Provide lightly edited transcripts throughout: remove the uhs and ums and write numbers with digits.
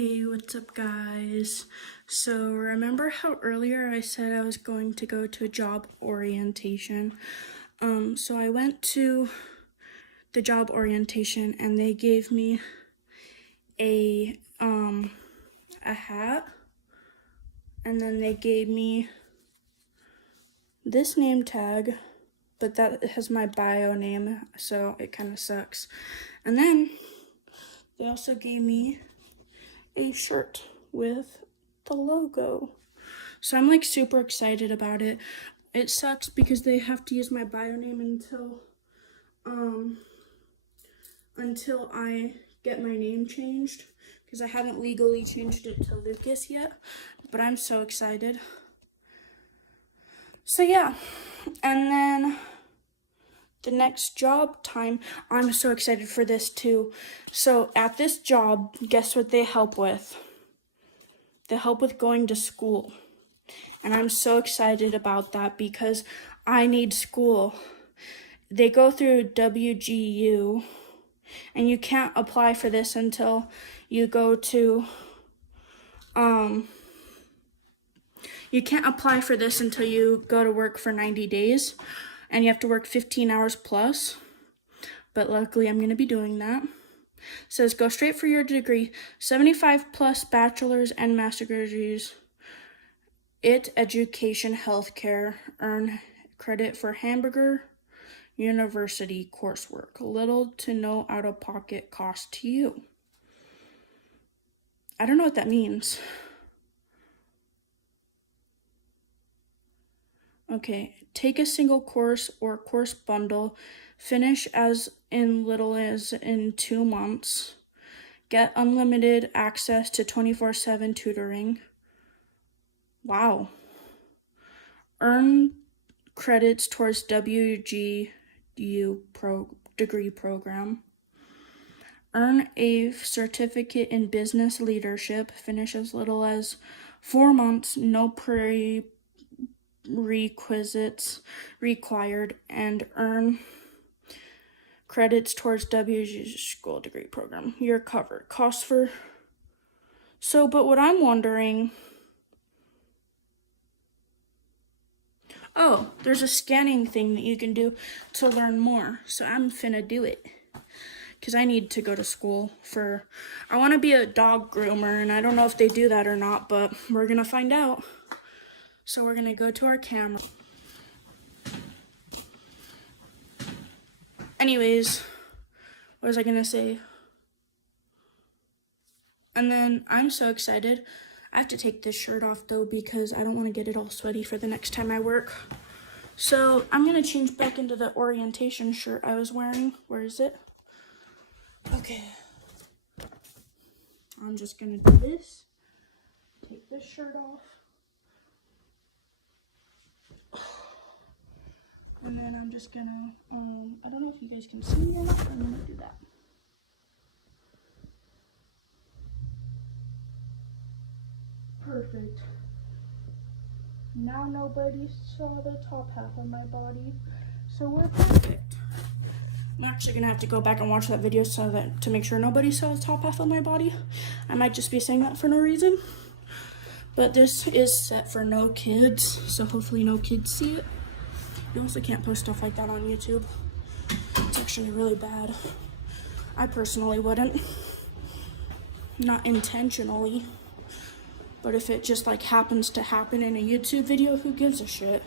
Hey, what's up guys? So remember how earlier I said I was going to go to a job orientation? So I went to the job orientation and they gave me a hat, and then they gave me this name tag, but that has my bio name, so it kind of sucks. And then they also gave me a shirt with the logo. So I'm like super excited about it. It sucks because they have to use my bio name until I get my name changed, because I haven't legally changed it to Lucas yet, but I'm so excited. So yeah, and then the next job time, I'm so excited for this too. So at this job, guess what they help with? They help with going to school. And I'm so excited about that because I need school. They go through WGU, and you can't apply for this until you go to, you can't apply for this until you go to work for 90 days, and you have to work 15 hours plus. But luckily, I'm going to be doing that. It says go straight for your degree, 75 plus bachelor's and master's degrees. Education, healthcare, earn credit for hamburger, university coursework. Little to no out-of-pocket cost to you. I don't know what that means. Okay, take a single course or course bundle, finish as little as in 2 months, get unlimited access to 24/7 tutoring. Wow. Earn credits towards WGU degree program. Earn a certificate in business leadership, finish as little as 4 months, no prerequisites required, and earn credits towards WGU school degree program. You're covered. Cost for... So, but what I'm wondering... Oh, there's a scanning thing that you can do to learn more. So I'm finna do it, because I need to go to school for... I want to be a dog groomer, and I don't know if they do that or not, but we're gonna find out. So we're gonna go to our camera. Anyways, what was I gonna say? And then I'm so excited. I have to take this shirt off though, because I don't want to get it all sweaty for the next time I work. So I'm gonna change back into the orientation shirt I was wearing. Where is it? Okay. I'm just gonna do this. Take this shirt off. And then I'm just gonna, I don't know if you guys can see me or not, but I'm gonna do that. Perfect. Now nobody saw the top half of my body, so we're perfect. I'm actually gonna have to go back and watch that video to make sure nobody saw the top half of my body. I might just be saying that for no reason. But this is set for no kids, so hopefully no kids see it. You also can't post stuff like that on YouTube. It's actually really bad. I personally wouldn't. Not intentionally. But if it just like happens to happen in a YouTube video, who gives a shit?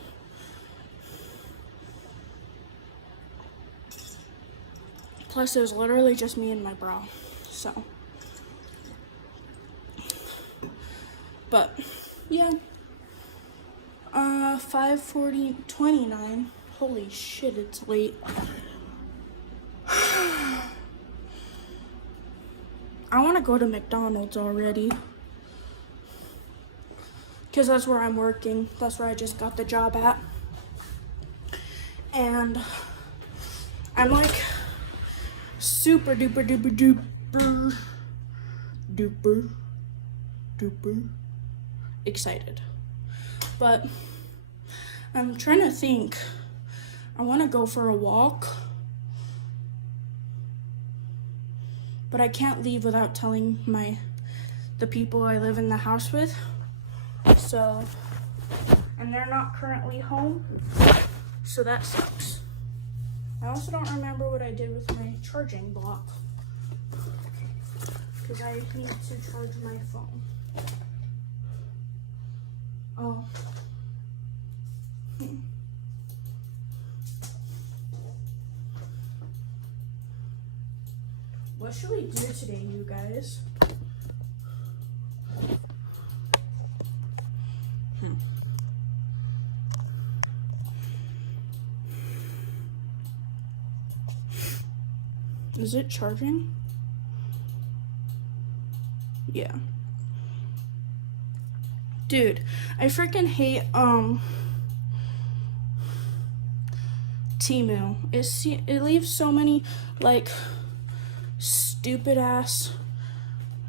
Plus, it was literally just me and my bra, so. But, yeah. 5:29. Holy shit, it's late. I want to go to McDonald's already, because that's where I'm working. That's where I just got the job at. And I'm like super duper duper duper excited. But I'm trying to think. I want to go for a walk, but I can't leave without telling the people I live in the house with. So, and they're not currently home, so that sucks. I also don't remember what I did with my charging block, because I need to charge my phone. Oh. What should we do today, you guys? Is it charging? Yeah. Dude, I freaking hate Temu. It leaves so many like stupid ass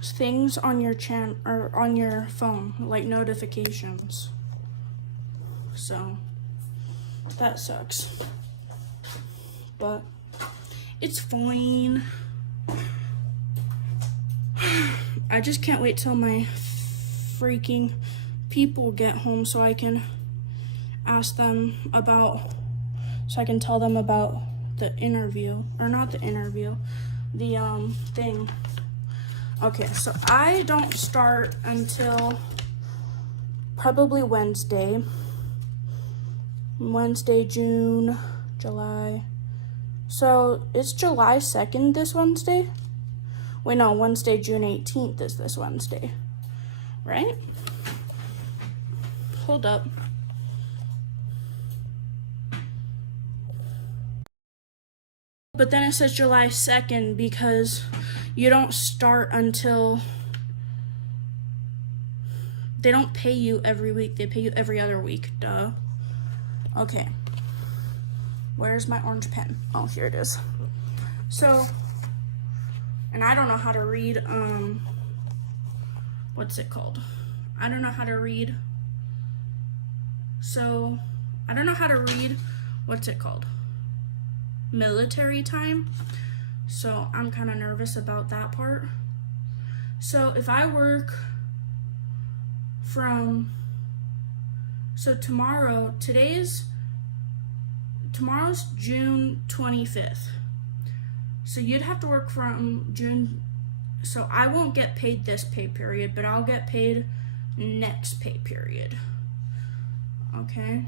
things on your or on your phone, like notifications. So that sucks. But it's fine. I just can't wait till my freaking people get home so I can ask them about, so I can tell them about the interview, or not the interview, the thing. Okay, so I don't start until probably Wednesday, June, July. So it's July 2nd this Wednesday? Wait, no, Wednesday, June 18th is this Wednesday, right? Hold up. But then it says July 2nd because you don't start until, they don't pay you every week, they pay you every other week, duh. Okay. Where's my orange pen? Oh, here it is. So, and I don't know how to read, what's it called? I don't know how to read. So, I don't know how to read, what's it called? Military time. So, I'm kind of nervous about that part. So, if I work from, so tomorrow's June 25th. So you'd have to work from June, so I won't get paid this pay period, but I'll get paid next pay period. Okay?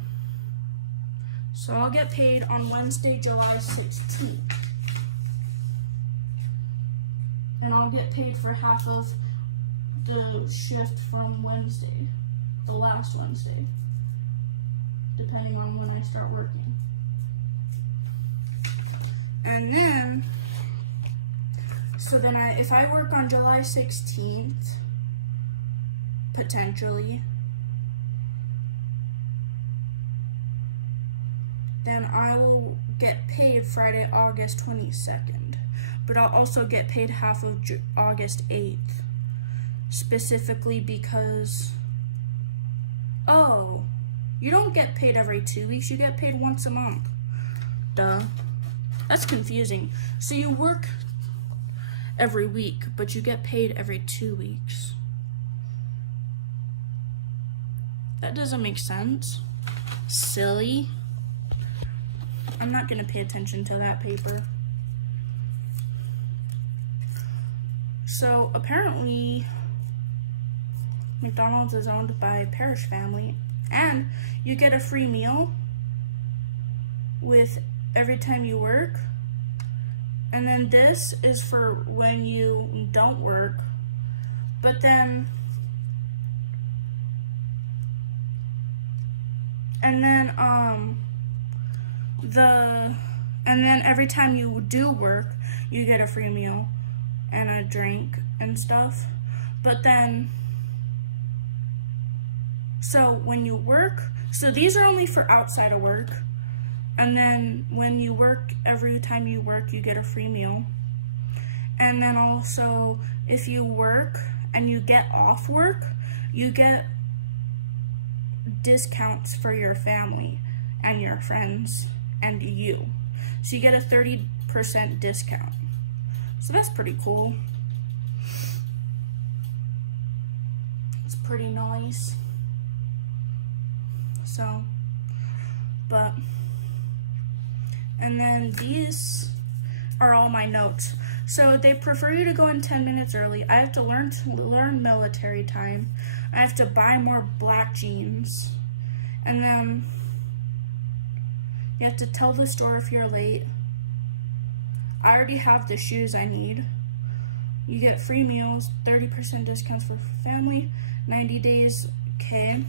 So I'll get paid on Wednesday, July 16th. And I'll get paid for half of the shift from Wednesday, the last Wednesday, depending on when I start working. And then, so then if I work on July 16th, potentially, then I will get paid Friday, August 22nd. But I'll also get paid half of August 8th, specifically because, oh, you don't get paid every 2 weeks, you get paid once a month. Duh. That's confusing. So you work every week, but you get paid every 2 weeks. That doesn't make sense. Silly. I'm not gonna pay attention to that paper. So apparently, McDonald's is owned by a Parrish family, and you get a free meal with every time you work. And then this is for when you don't work. But then, and then every time you do work, you get a free meal and a drink and stuff. But then, so when you work, so these are only for outside of work. And then when you work, every time you work, you get a free meal. And then also, if you work and you get off work, you get discounts for your family and your friends and you. So you get a 30% discount. So that's pretty cool. pretty nice. So, but, and then these are all my notes. So they prefer you to go in 10 minutes early. I have to learn military time. I have to buy more black jeans. And then you have to tell the store if you're late. I already have the shoes I need. You get free meals, 30% discounts for family, 90 days, okay.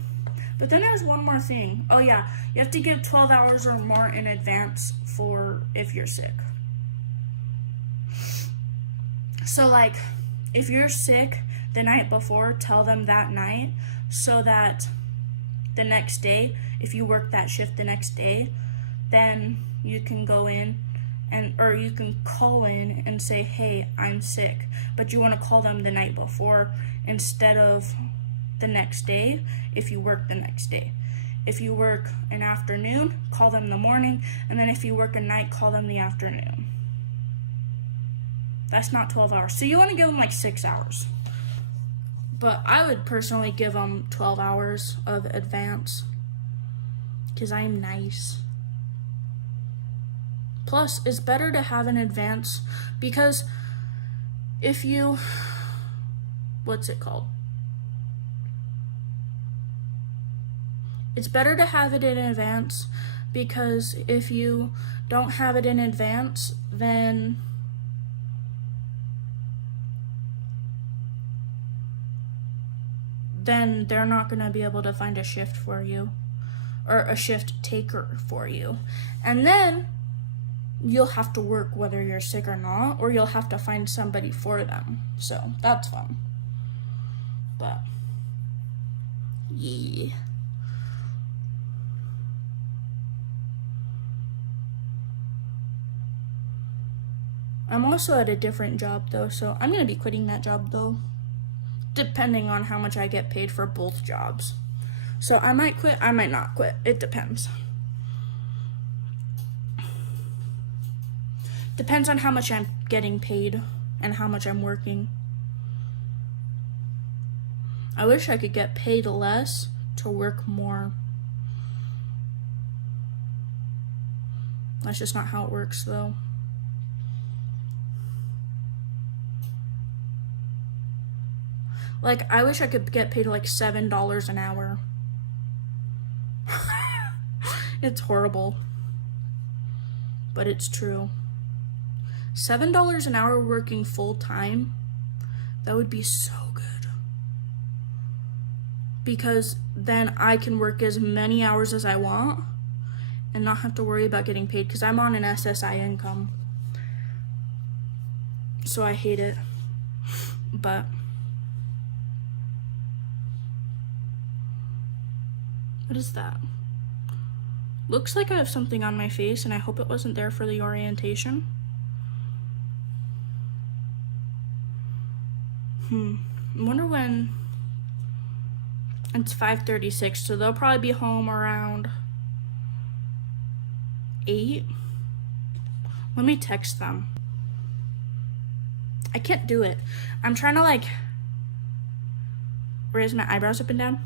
But then there's one more thing. Oh yeah, you have to give 12 hours or more in advance for if you're sick. So like, if you're sick the night before, tell them that night so that the next day, if you work that shift the next day, then you can go in or you can call in and say, hey, I'm sick. But you want to call them the night before instead of the next day if you work the next day. If you work an afternoon, call them the morning, and then if you work a night, call them the afternoon. That's not 12 hours. So you want to give them like 6 hours. But I would personally give them 12 hours of advance because I'm nice. Plus, it's better to have an advance because if you, what's it called? It's better to have it in advance because if you don't have it in advance, then they're not going to be able to find a shift for you or a shift taker for you. And then you'll have to work whether you're sick or not, or you'll have to find somebody for them. So that's fun. But yeah. I'm also at a different job though, so I'm going to be quitting that job though, depending on how much I get paid for both jobs. So I might quit, I might not quit. It depends. Depends on how much I'm getting paid and how much I'm working. I wish I could get paid less to work more. That's just not how it works though. Like, I wish I could get paid like $7 an hour. It's horrible. But it's true. $7 an hour working full time, that would be so good. Because then I can work as many hours as I want and not have to worry about getting paid because I'm on an SSI income. So I hate it. But what is that? Looks like I have something on my face and I hope it wasn't there for the orientation. I wonder when. It's 5:36, so they'll probably be home around 8. Let me text them. I can't do it. I'm trying to like raise my eyebrows up and down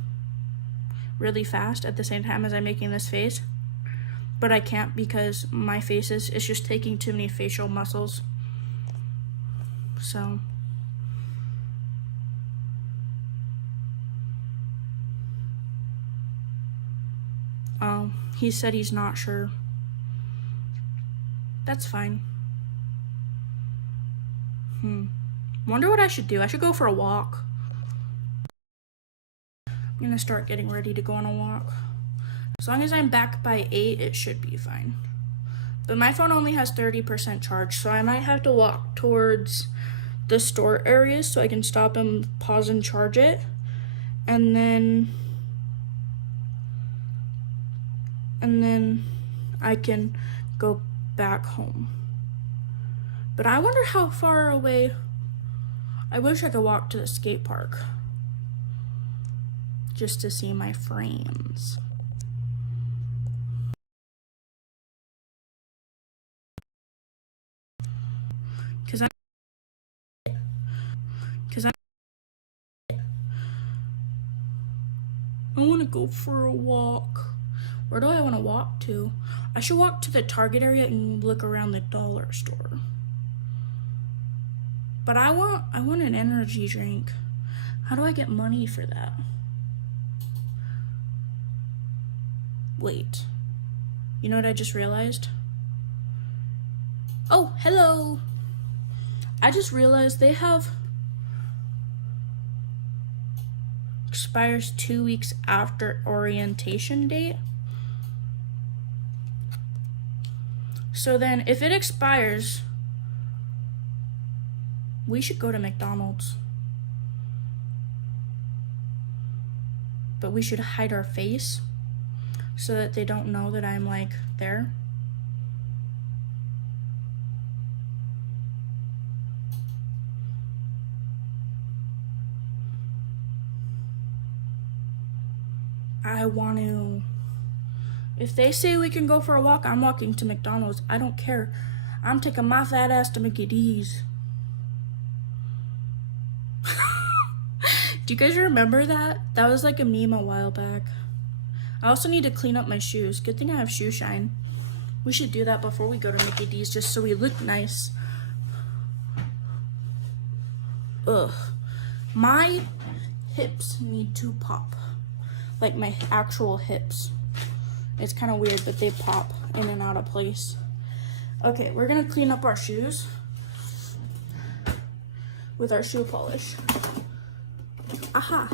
really fast at the same time as I'm making this face, but I can't because my face is just taking too many facial muscles. So he said he's not sure. That's fine. Wonder what I should do. I should go for a walk. I'm gonna start getting ready to go on a walk. As long as I'm back by 8, it should be fine. But my phone only has 30% charge, so I might have to walk towards the store areas so I can stop and pause and charge it. And then I can go back home. But I wonder how far away. I wish I could walk to the skate park just to see my friends. I want to go for a walk. Where do I want to walk to? I should walk to the Target area and look around the dollar store. But I want an energy drink. How do I get money for that? Wait. You know what I just realized? Oh, hello. I just realized they have expires 2 weeks after orientation date. So then if it expires, we should go to McDonald's. But we should hide our face so that they don't know that I'm like there. I want to. If they say we can go for a walk, I'm walking to McDonald's. I don't care. I'm taking my fat ass to Mickey D's. Do you guys remember that? That was like a meme a while back. I also need to clean up my shoes. Good thing I have shoe shine. We should do that before we go to Mickey D's just so we look nice. Ugh. My hips need to pop. Like my actual hips. It's kind of weird, but they pop in and out of place. Okay, we're gonna clean up our shoes with our shoe polish. Aha!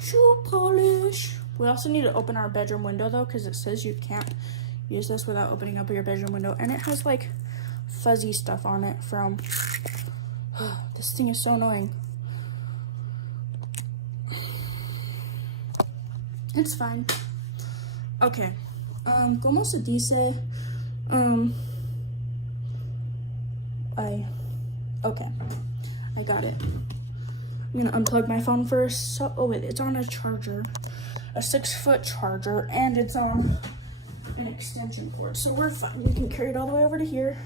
Shoe polish. We also need to open our bedroom window though, because it says you can't use this without opening up your bedroom window, and it has like fuzzy stuff on it from. This thing is so annoying. It's fine. Okay. ¿Cómo se dice? Okay. I got it. I'm gonna unplug my phone first. So, oh wait, it's on a charger. A 6-foot charger, and it's on an extension cord. So we're fine. We can carry it all the way over to here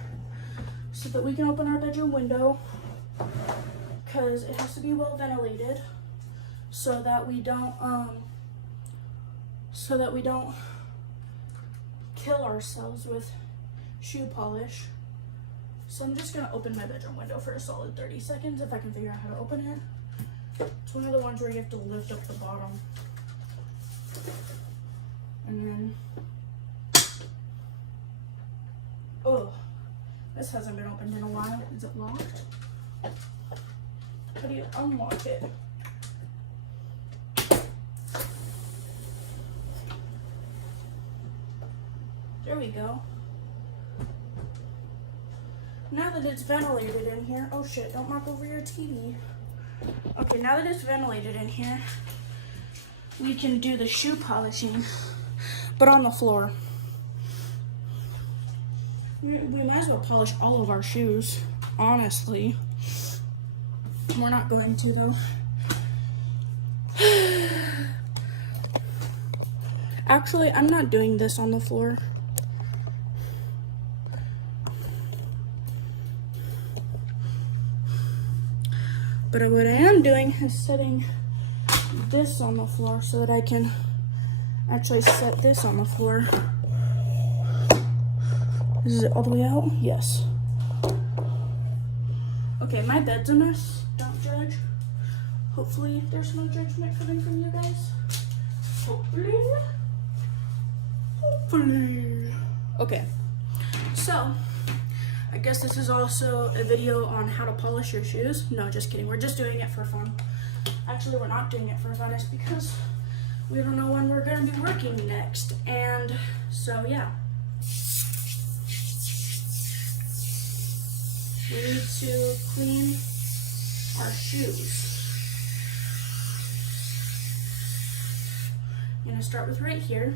so that we can open our bedroom window, because it has to be well ventilated so that we don't kill ourselves with shoe polish. So I'm just gonna open my bedroom window for a solid 30 seconds if I can figure out how to open it. It's one of the ones where you have to lift up the bottom. And then, oh, this hasn't been opened in a while. Is it locked? How do you unlock it? There we go. Now that it's ventilated in here, oh shit, don't knock over your TV. Okay, now that it's ventilated in here, we can do the shoe polishing, but on the floor. We might as well polish all of our shoes, honestly. We're not going to though. Actually, I'm not doing this on the floor. But what I am doing is setting this on the floor so that I can actually set this on the floor. Is it all the way out? Yes. Okay, my bed's a mess. Don't judge. Hopefully there's no judgment coming from you guys. Hopefully. Okay, so I guess this is also a video on how to polish your shoes. No, just kidding. We're just doing it for fun. Actually, we're not doing it for fun. It's because we don't know when we're going to be working next. And so, yeah. We need to clean our shoes. I'm going to start with right here.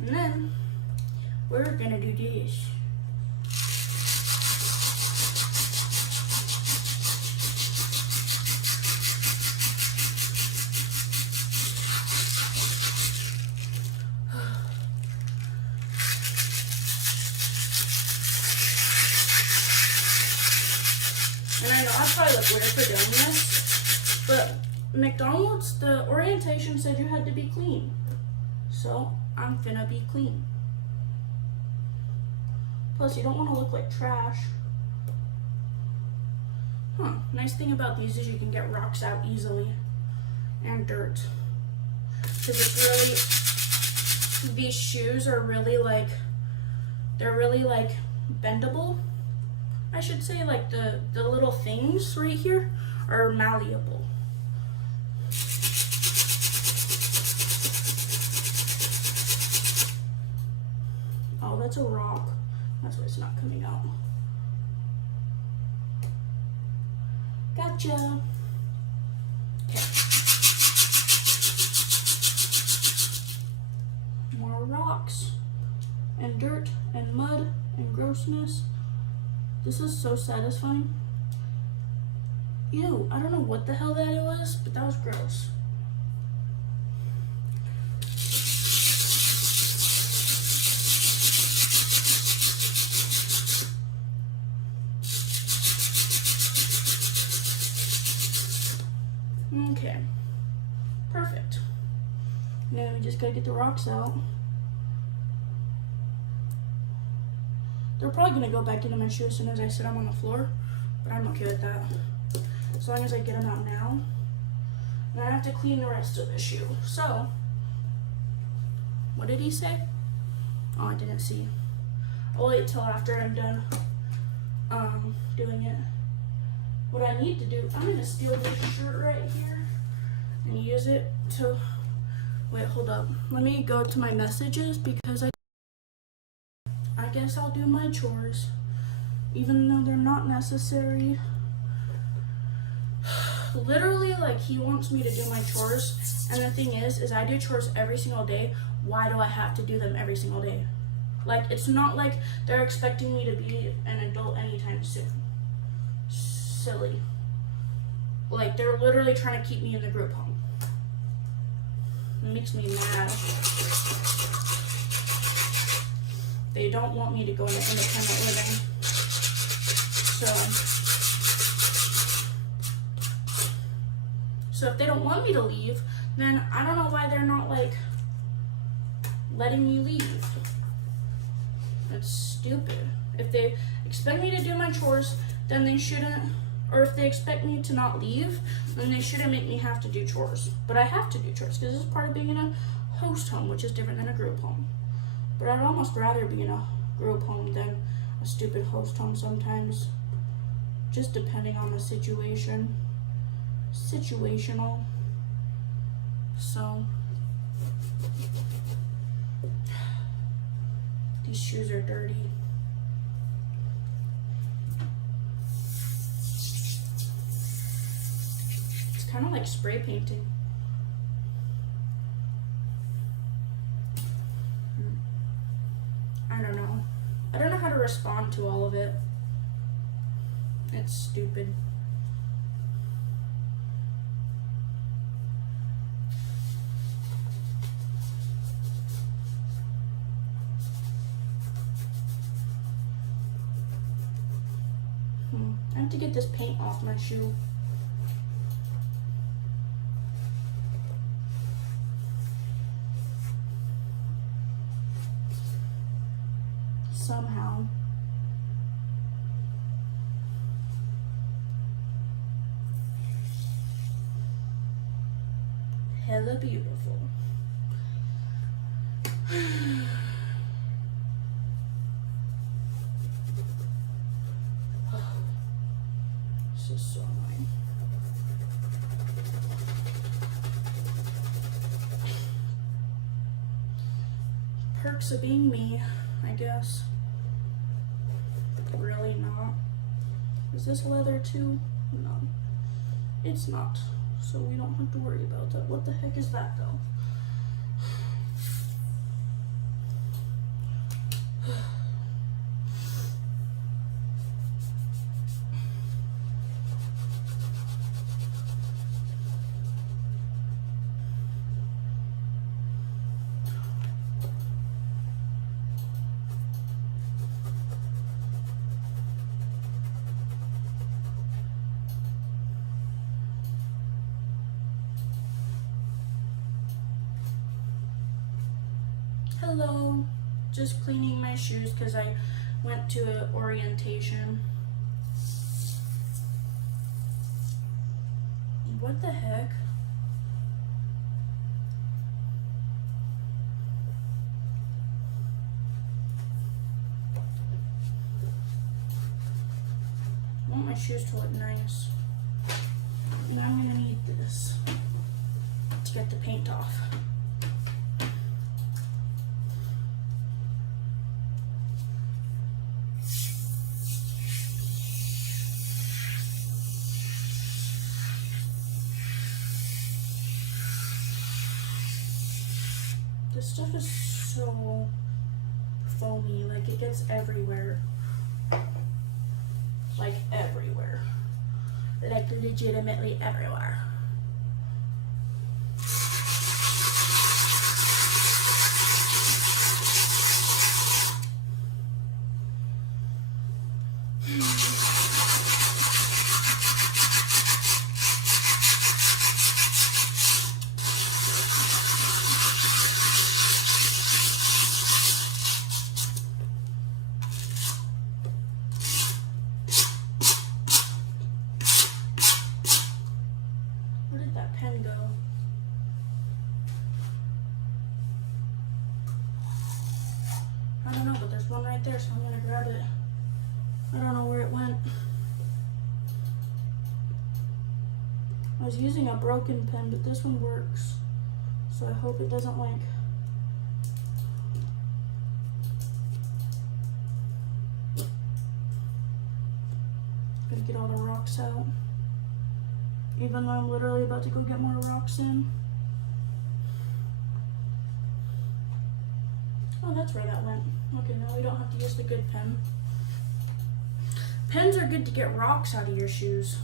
And then we're gonna do this. And I know I probably look weird for doing this, but McDonald's, the orientation said you had to be clean. So I'm finna be clean. Plus, you don't want to look like trash. Huh, nice thing about these is you can get rocks out easily. And dirt. Because it's really, these shoes are really like, they're really like bendable. I should say, like the little things right here are malleable. Oh, that's a rock. That's why it's not coming out. Gotcha. Okay. More rocks and dirt and mud and grossness. This is so satisfying. Ew, I don't know what the hell that it was, but that was gross. Okay, perfect. Now we just gotta get the rocks out. They're probably gonna go back into my shoe as soon as I sit them on the floor, but I'm okay with that. As long as I get them out now. And I have to clean the rest of the shoe. So, what did he say? Oh, I didn't see. I'll wait till after I'm done doing it. What I need to do, I'm gonna steal this shirt right here and use it to, wait, hold up. Let me go to my messages because I guess I'll do my chores, even though they're not necessary. Literally, like, he wants me to do my chores, and the thing is I do chores every single day. Why do I have to do them every single day? Like, it's not like they're expecting me to be an adult anytime soon. Silly. Like, they're literally trying to keep me in the group home. It makes me mad. They don't want me to go into independent living. So if they don't want me to leave, then I don't know why they're not, like, letting me leave. That's stupid. If they expect me to do my chores, then they shouldn't, or if they expect me to not leave, then they shouldn't make me have to do chores. But I have to do chores because this is part of being in a host home, which is different than a group home. But I'd almost rather be in a group home than a stupid host home sometimes. Just depending on the situation. Situational. So, these shoes are dirty. It's kind of like spray painting. I don't know. I don't know how to respond to all of it. It's stupid. I have to get this paint off my shoe. Somehow. Hella beautiful. This is so annoying. Perks of being me, I guess. Really not. Is this leather too? No. It's not. So we don't have to worry about that. What the heck is that though? Hello, just cleaning my shoes because I went to an orientation. What the heck? I want my shoes to look nice. And I'm gonna need this to get the paint off. This stuff is so foamy, like it gets everywhere. Like everywhere. Like legitimately everywhere. Where did that pen go? I don't know, but there's one right there, so I'm gonna grab it. I don't know where it went. I was using a broken pen, but this one works. So I hope it doesn't like... Gonna get all the rocks out. Even though I'm literally about to go get more rocks in. Oh, that's where that went. Okay, now we don't have to use the good pen. Pens are good to get rocks out of your shoes.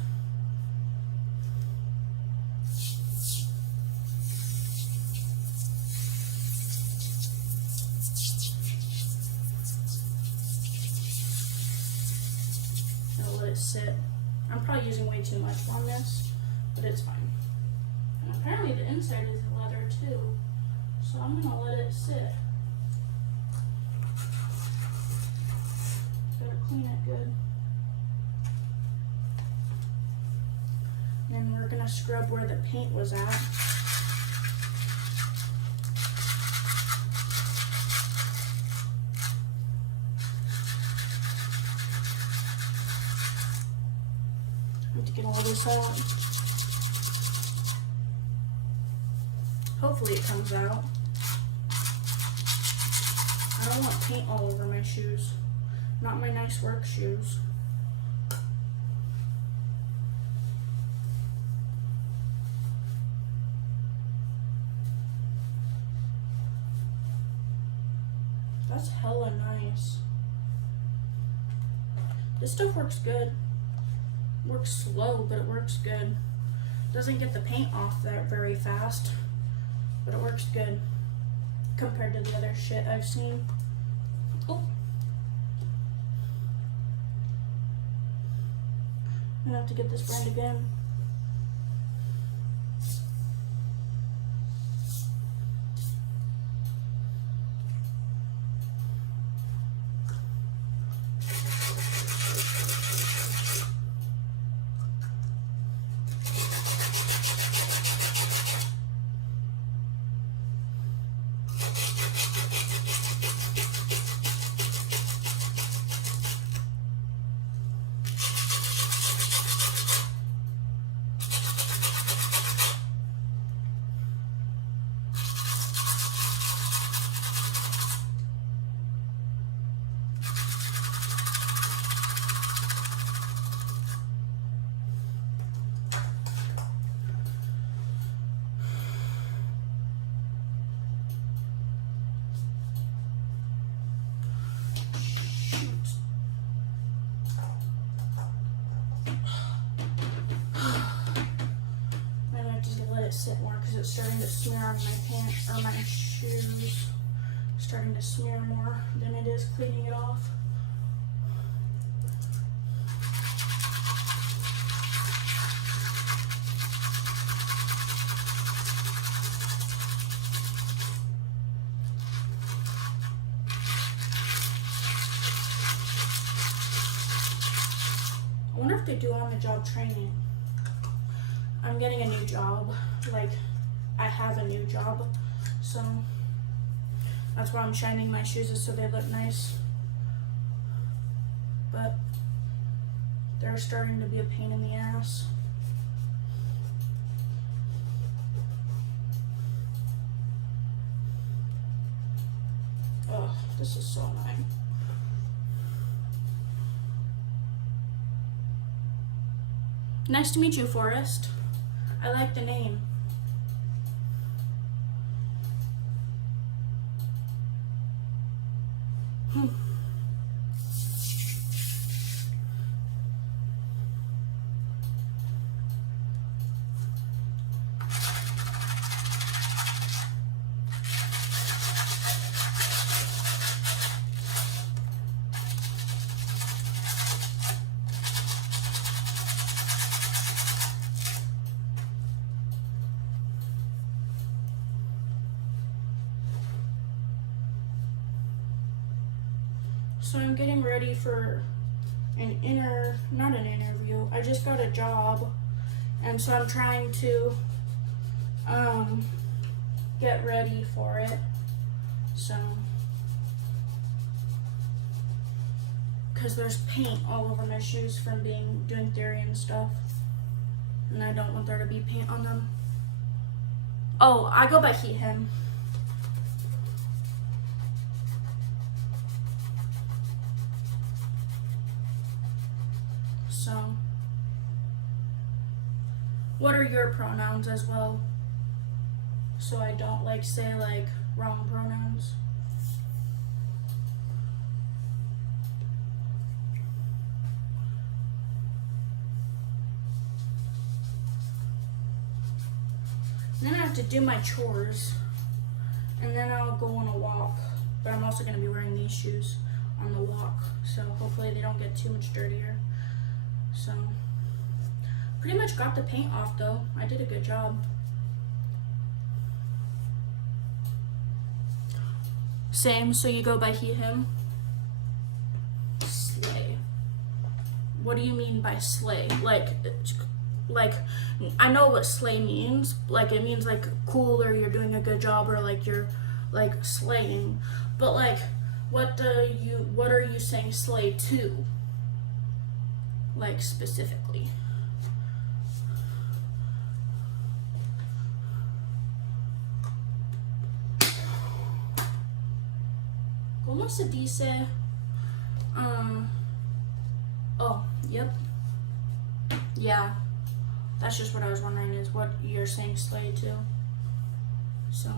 I'll let it sit. I'm probably using way too much on this, but it's fine. And apparently the inside is leather too, so I'm gonna let it sit. Gotta clean it good. And then we're gonna scrub where the paint was at. Need to get all this out. Hopefully it comes out. I don't want paint all over my shoes. Not my nice work shoes. That's hella nice. This stuff works good. Works slow, but it works good. Doesn't get the paint off there very fast, but it works good compared to the other shit I've seen. Oh. I'm gonna have to get this brand again. Sit more because it's starting to smear on my pants or my shoes. Starting to smear more than it is cleaning it off. wonder if they do on-the-job training. I'm getting a new job. Like, I have a new job. So, that's why I'm shining my shoes so they look nice. But they're starting to be a pain in the ass. Oh, this is so annoying. Nice to meet you, Forrest. I like the name. So I'm getting ready for not an interview. I just got a job, and so I'm trying to get ready for it. So, because there's paint all over my shoes from doing therian stuff, and I don't want there to be paint on them. Oh, I go by him. So, what are your pronouns as well? So I don't say wrong pronouns. And then I have to do my chores, and then I'll go on a walk. But I'm also going to be wearing these shoes on the walk, so hopefully they don't get too much dirtier. So, pretty much got the paint off though. I did a good job. Same, so you go by he, him. Slay. What do you mean by slay? Like, I know what slay means. Like, it means like cool, or you're doing a good job, or like you're like slaying. But like, what are you saying slay to? Like, specifically. ¿Cómo se dice? Oh, yep. Yeah. That's just what I was wondering, is what you're saying slay to. So,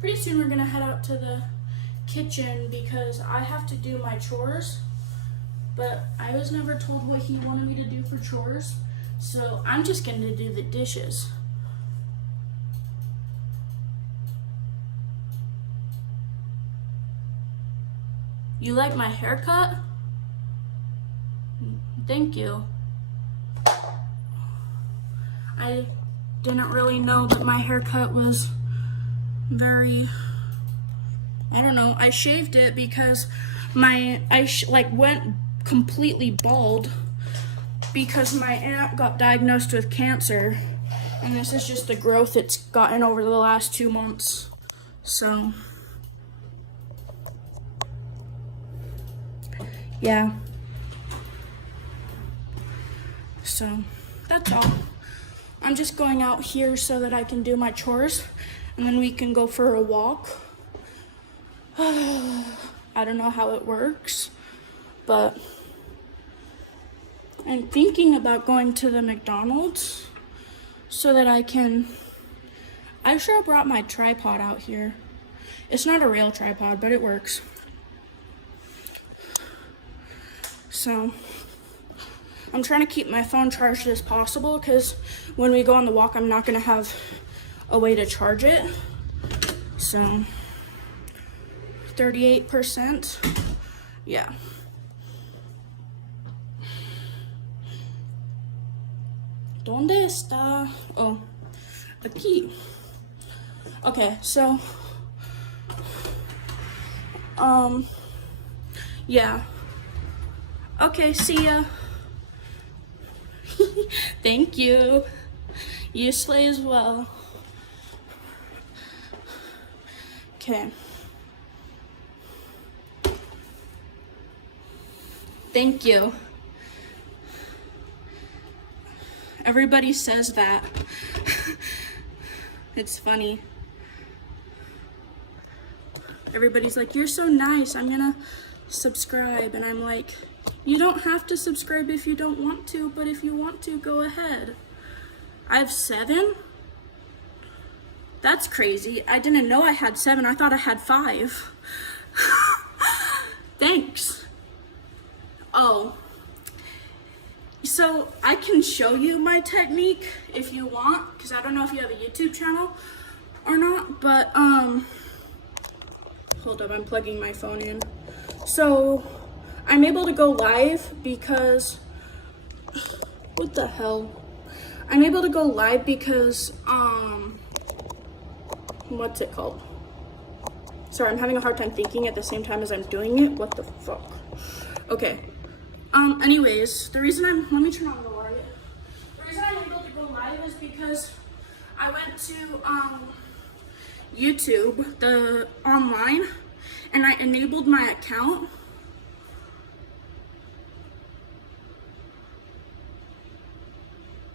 pretty soon we're gonna head out to the kitchen because I have to do my chores. But I was never told what he wanted me to do for chores, so I'm just going to do the dishes. You like my haircut? Thank you. I didn't really know that my haircut was very, I don't know, I shaved it because I went completely bald because my aunt got diagnosed with cancer, and this is just the growth it's gotten over the last 2 months. So yeah, so that's all. I'm just going out here so that I can do my chores, and then we can go for a walk. I don't know how it works, but I'm thinking about going to the McDonald's so that I should have brought my tripod out here. It's not a real tripod, but it works. So, I'm trying to keep my phone charged as possible because when we go on the walk, I'm not going to have a way to charge it. So, 38%. Yeah. ¿Dónde está? Oh, aquí. Okay, so, yeah. Okay, see ya. Thank you. You slay as well. Okay. Thank you. Everybody says that. It's funny. Everybody's like, you're so nice, I'm gonna subscribe. And I'm like, you don't have to subscribe if you don't want to, but if you want to, go ahead. I have 7? That's crazy. I didn't know I had 7. I thought I had 5. Thanks. Oh. So I can show you my technique if you want, because I don't know if you have a YouTube channel or not, but hold up, I'm plugging my phone in. So I'm able to go live because, what the hell? I'm able to go live because, what's it called? Sorry, I'm having a hard time thinking at the same time as I'm doing it. What the fuck? Okay. Anyways, let me turn on the light. The reason I'm able to go live is because I went to, YouTube, online, and I enabled my account.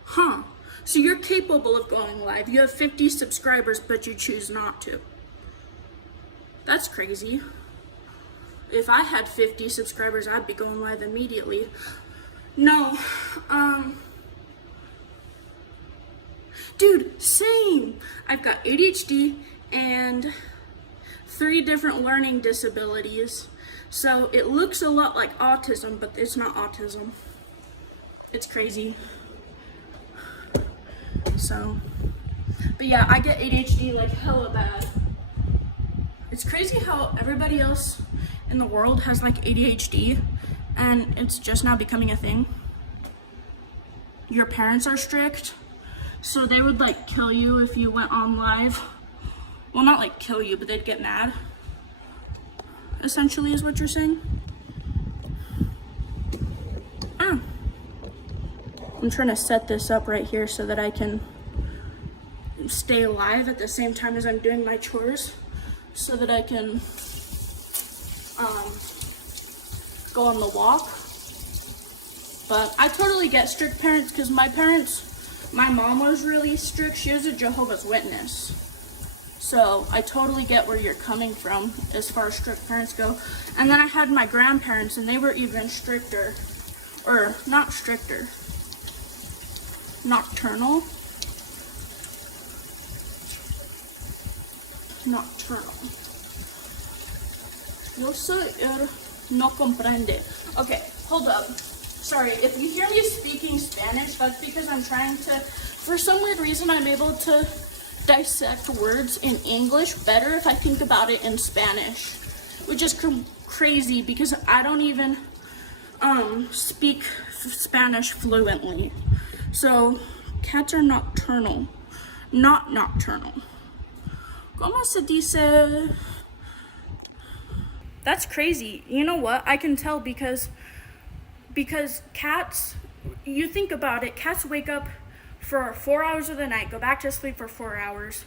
Huh. So you're capable of going live. You have 50 subscribers, but you choose not to. That's crazy. If I had 50 subscribers, I'd be going live immediately. No, dude, same. I've got ADHD and 3 different learning disabilities. So it looks a lot like autism, but it's not autism. It's crazy. So, but yeah, I get ADHD like hella bad. It's crazy how everybody else in the world has like ADHD and it's just now becoming a thing. Your parents are strict, so they would like kill you if you went on live. Well, not like kill you, but they'd get mad. Essentially is what you're saying. Ah. I'm trying to set this up right here so that I can stay alive at the same time as I'm doing my chores, so that I can go on the walk. But I totally get strict parents, because my mom was really strict. She was a Jehovah's Witness. So I totally get where you're coming from as far as strict parents go. And then I had my grandparents, and they were even stricter. Or not stricter. Nocturnal. Yo soy no comprende. Okay, hold up. Sorry, if you hear me speaking Spanish, that's because I'm trying to, for some weird reason, I'm able to dissect words in English better if I think about it in Spanish, which is crazy because I don't even speak Spanish fluently. So, cats are nocturnal, not nocturnal. ¿Cómo se dice? That's crazy. You know what? I can tell because cats, you think about it, cats wake up for 4 hours of the night, go back to sleep for 4 hours,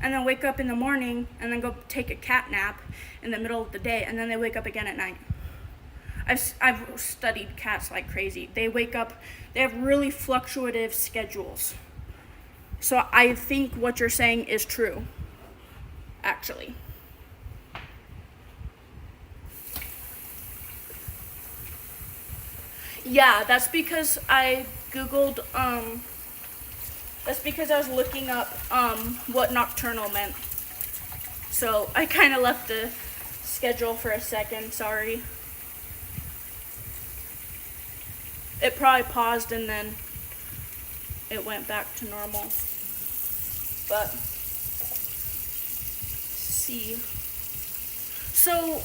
and then wake up in the morning and then go take a cat nap in the middle of the day, and then they wake up again at night. I've studied cats like crazy. They wake up, they have really fluctuative schedules. So I think what you're saying is true, actually. Yeah, that's because I Googled, that's because I was looking up what nocturnal meant. So I kind of left the schedule for a second, sorry. It probably paused and then it went back to normal. But, see. So,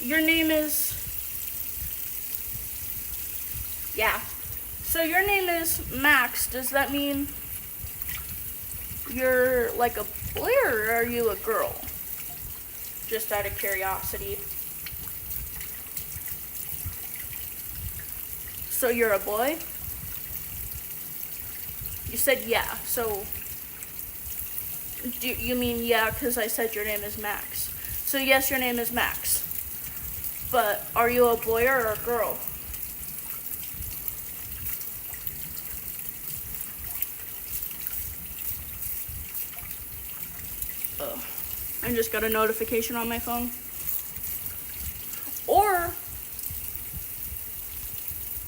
your name is, yeah. So your name is Max. Does that mean you're like a boy or are you a girl? Just out of curiosity. So you're a boy? You said yeah, so do you mean yeah because I said your name is Max? So yes, your name is Max. But are you a boy or a girl? Oh, I just got a notification on my phone. Or,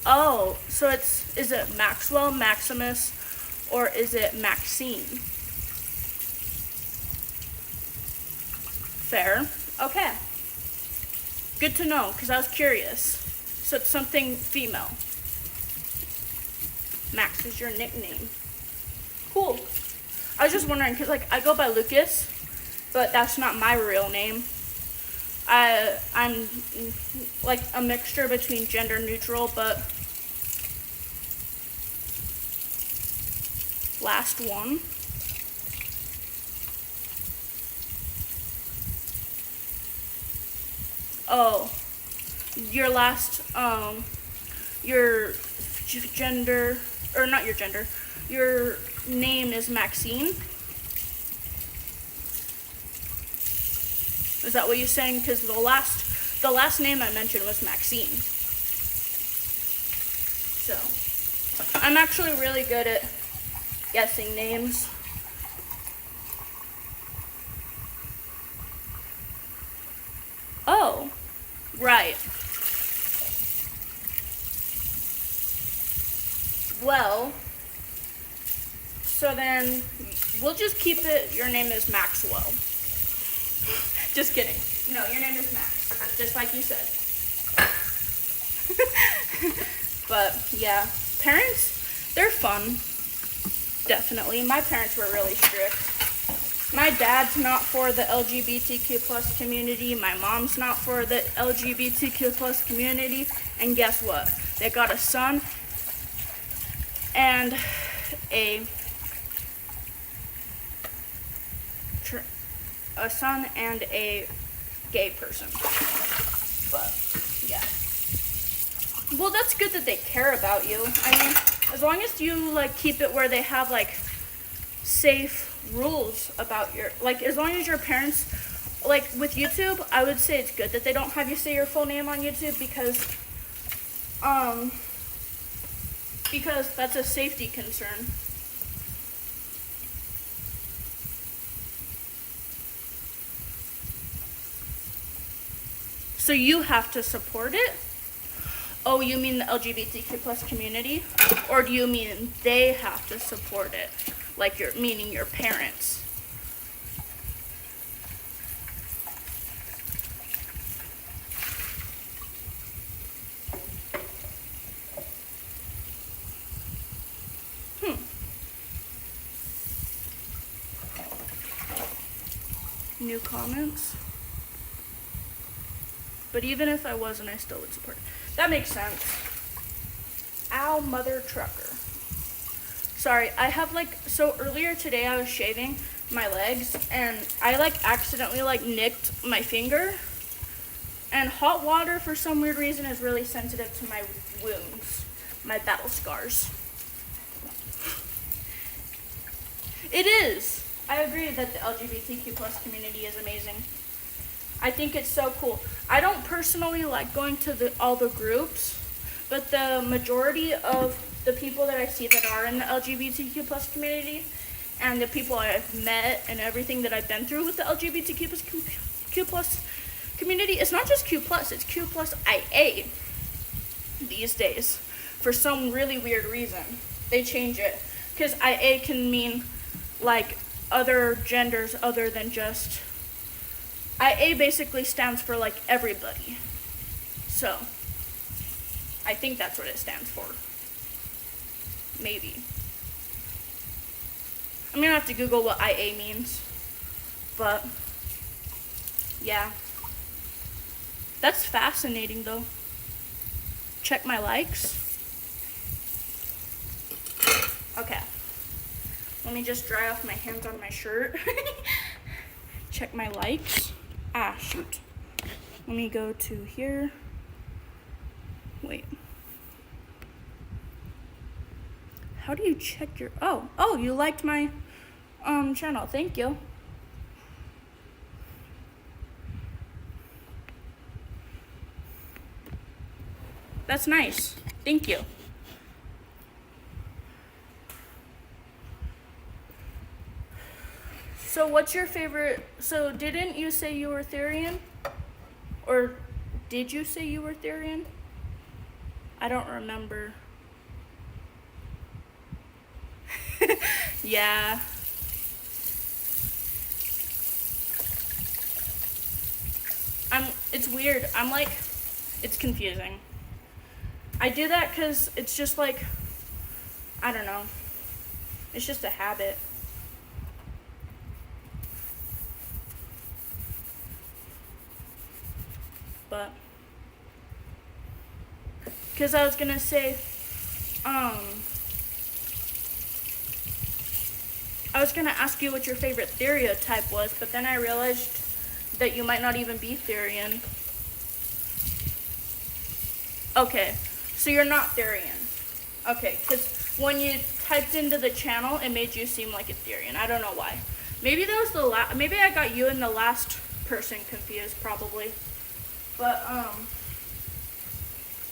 oh, so is it Maxwell, Maximus, or is it Maxine? Fair. Okay. Good to know, because I was curious. So it's something female. Max is your nickname. Cool. I was just wondering, because like I go by Lucas, but that's not my real name. I'm like a mixture between gender neutral, but last one. Oh, your last, your gender, or not your gender, your name is Maxine? Is that what you're saying? Because the last name I mentioned was Maxine. So, I'm actually really good at guessing names. Oh, right. Well, so then we'll just keep it, your name is Maxwell. Just kidding. No, your name is Max, just like you said. But yeah, parents, they're fun. Definitely. My parents were really strict. My dad's not for the LGBTQ plus community. My mom's not for the LGBTQ plus community. And guess what? They got a son and a gay person. But yeah. Well, that's good that they care about you. I mean, as long as you like keep it where they have like safe rules about your, like, as long as your parents, like with YouTube, I would say it's good that they don't have you say your full name on YouTube because that's a safety concern. So you have to support it? Oh, you mean the LGBTQ plus community? Or do you mean they have to support it? Like meaning your parents? New comments? But even if I wasn't, I still would support it. That makes sense. Ow, mother trucker. Sorry, I have so earlier today I was shaving my legs and I accidentally nicked my finger. And hot water for some weird reason is really sensitive to my wounds, my battle scars. It is. I agree that the LGBTQ plus community is amazing. I think it's so cool. I don't personally like going to all the groups, but the majority of the people that I see that are in the LGBTQ plus community and the people I've met and everything that I've been through with the LGBTQ plus community, it's not just Q plus, it's Q plus IA these days for some really weird reason. They change it because IA can mean other genders other than just IA basically stands for everybody. So I think that's what it stands for. Maybe. I'm gonna have to Google what IA means. But yeah. That's fascinating though. Check my likes. Okay. Let me just dry off my hands on my shirt. Check my likes. Ah, shoot. Let me go to here. Wait. how do you check your, oh, you liked my channel. Thank you. That's nice. Thank you. So what's your favorite, so didn't you say you were therian? Or did you say you were therian? I don't remember. Yeah. It's weird. It's confusing. I do that because it's just like, I don't know. It's just a habit. But, because I was gonna say, I was gonna ask you what your favorite stereotype was, but then I realized that you might not even be therian. Okay, so you're not therian. Okay, because when you typed into the channel, it made you seem like a therian. I don't know why. Maybe that was maybe I got you and the last person confused, probably. But,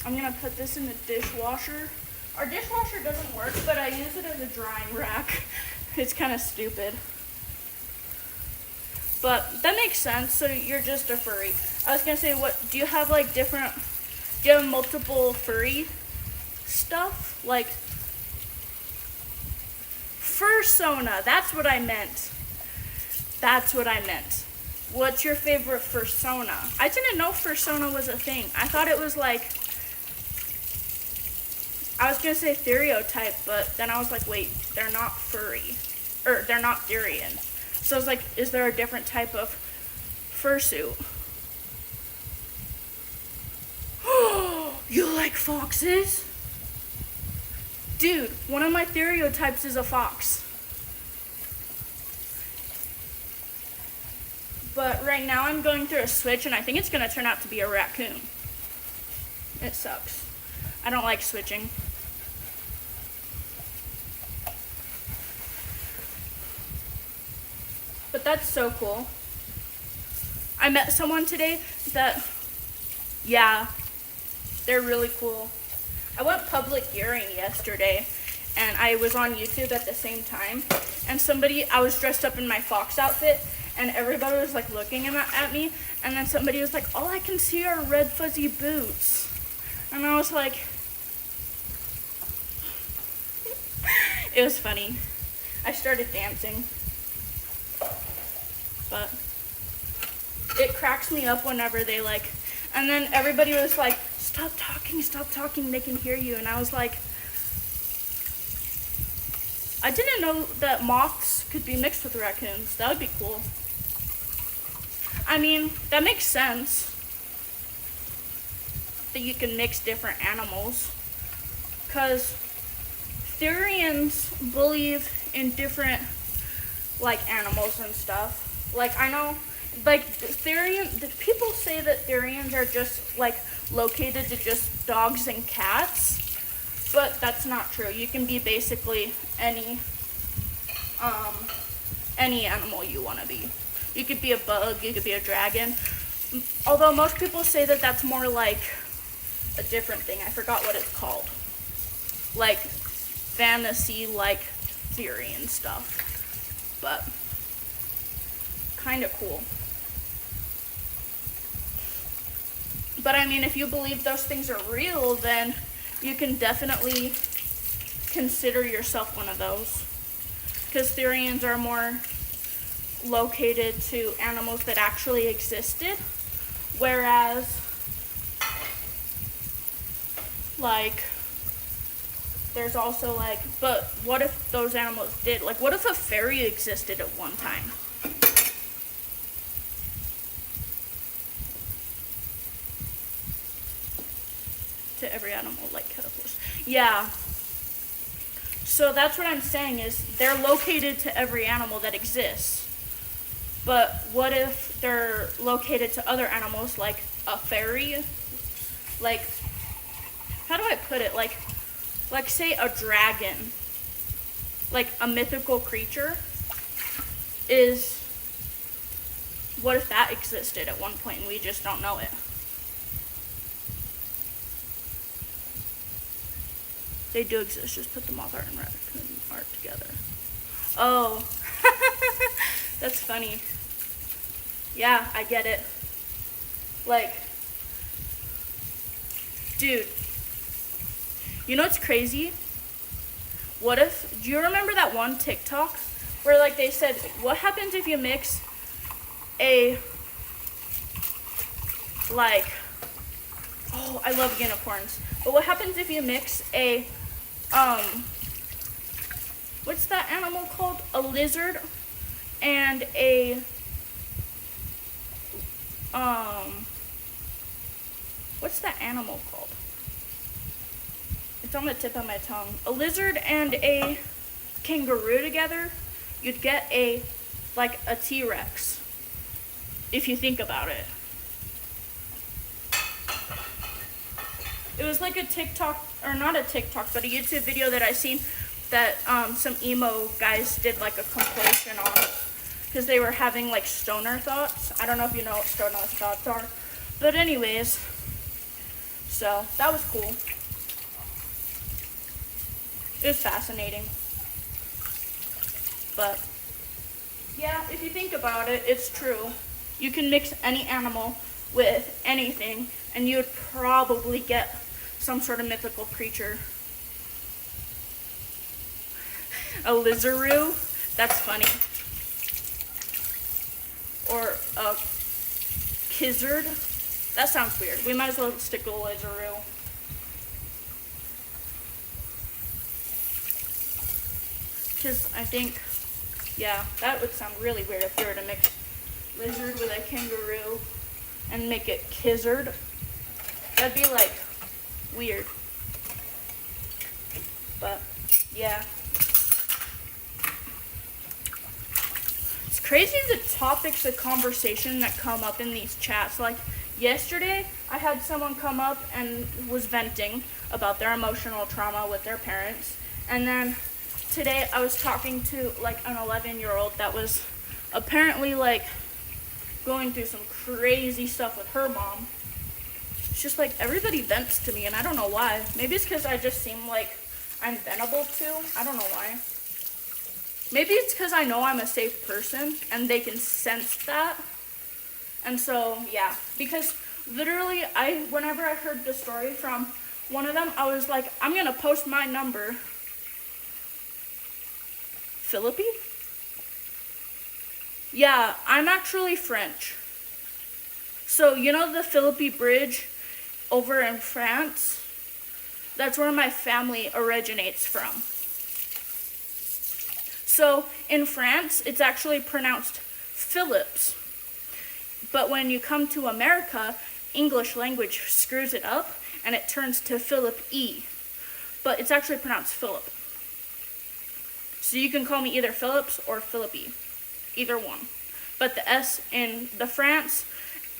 I'm gonna put this in the dishwasher. Our dishwasher doesn't work, but I use it as a drying rack. It's kind of stupid. But that makes sense, so you're just a furry. I was gonna say, do you have do you have multiple furry stuff? Like, fursona, that's what I meant. What's your favorite fursona? I didn't know fursona was a thing. I thought it was like, I was gonna say stereotype, but then I was like, wait, they're not furry. Or they're not therian. So I was like, is there a different type of fursuit? You like foxes? Dude, one of my stereotypes is a fox. But right now I'm going through a switch and I think it's gonna turn out to be a raccoon. It sucks. I don't like switching. But that's so cool. I met someone today that, yeah, they're really cool. I went public hearing yesterday and I was on YouTube at the same time. And I was dressed up in my fox outfit and everybody was like looking at me. And then somebody was like, all I can see are red fuzzy boots. And I was like, it was funny. I started dancing. But it cracks me up whenever they and then everybody was like, stop talking, they can hear you. And I was like, I didn't know that moths could be mixed with raccoons. That would be cool. I mean, that makes sense. That you can mix different animals. Because therians believe in different, animals and stuff. I know, people say that therians are just, located to just dogs and cats. But that's not true. You can be basically any animal you want to be. You could be a bug, you could be a dragon. Although most people say that that's more like a different thing. I forgot what it's called. Fantasy, therian stuff. But kind of cool. But I mean, if you believe those things are real, then you can definitely consider yourself one of those. Because therians are more located to animals that actually existed. Whereas, there's also but what if those animals did? What if a fairy existed at one time? To every animal, like caterpillars. Yeah. So that's what I'm saying is they're located to every animal that exists. But what if they're located to other animals like a fairy? How do I put it? Say a dragon. like a mythical creature is, what if that existed at one point and we just don't know it? They do exist, just put the moth art and raccoon art together. Oh, that's funny. Yeah, I get it. Like, dude, you know what's crazy? What if, do you remember that one TikTok where like they said, what happens if you mix a, like, oh, I love unicorns, but what happens if you mix a, what's that animal called? A lizard and a, what's that animal called? It's on the tip of my tongue. A lizard and a kangaroo together, you'd get a, like a T-Rex, if you think about it. It was like a TikTok, or not a TikTok, but a YouTube video that I seen that some emo guys did like a compilation on, because they were having like stoner thoughts. I don't know if you know what stoner thoughts are, but anyways, so that was cool. It was fascinating. But yeah, if you think about it, it's true. You can mix any animal with anything and you would probably get some sort of mythical creature. A lizaroo? That's funny. Or a kizzard? That sounds weird. We might as well stick with a lizaroo. Because I think, yeah, that would sound really weird if you were to mix lizard with a kangaroo and make it kizzard. That'd be like weird. But yeah. It's crazy the topics of conversation that come up in these chats. Like yesterday, I had someone come up and was venting about their emotional trauma with their parents. And then today I was talking to like an 11-year-old that was apparently like going through some crazy stuff with her mom. It's just like everybody vents to me and I don't know why. Maybe it's because I just seem like I'm ventable too. I don't know why. Maybe it's because I know I'm a safe person and they can sense that. And so, yeah. Because literally, whenever I heard the story from one of them, I was like, I'm going to post my number. Philippi? Yeah, I'm actually French. So, you know the Philippi Bridge over in France? That's where my family originates from. So, in France, it's actually pronounced Phillips. But when you come to America, English language screws it up, and it turns to Philip E. But it's actually pronounced Philip. So you can call me either Phillips or Philippi. Either one. But the S in the France,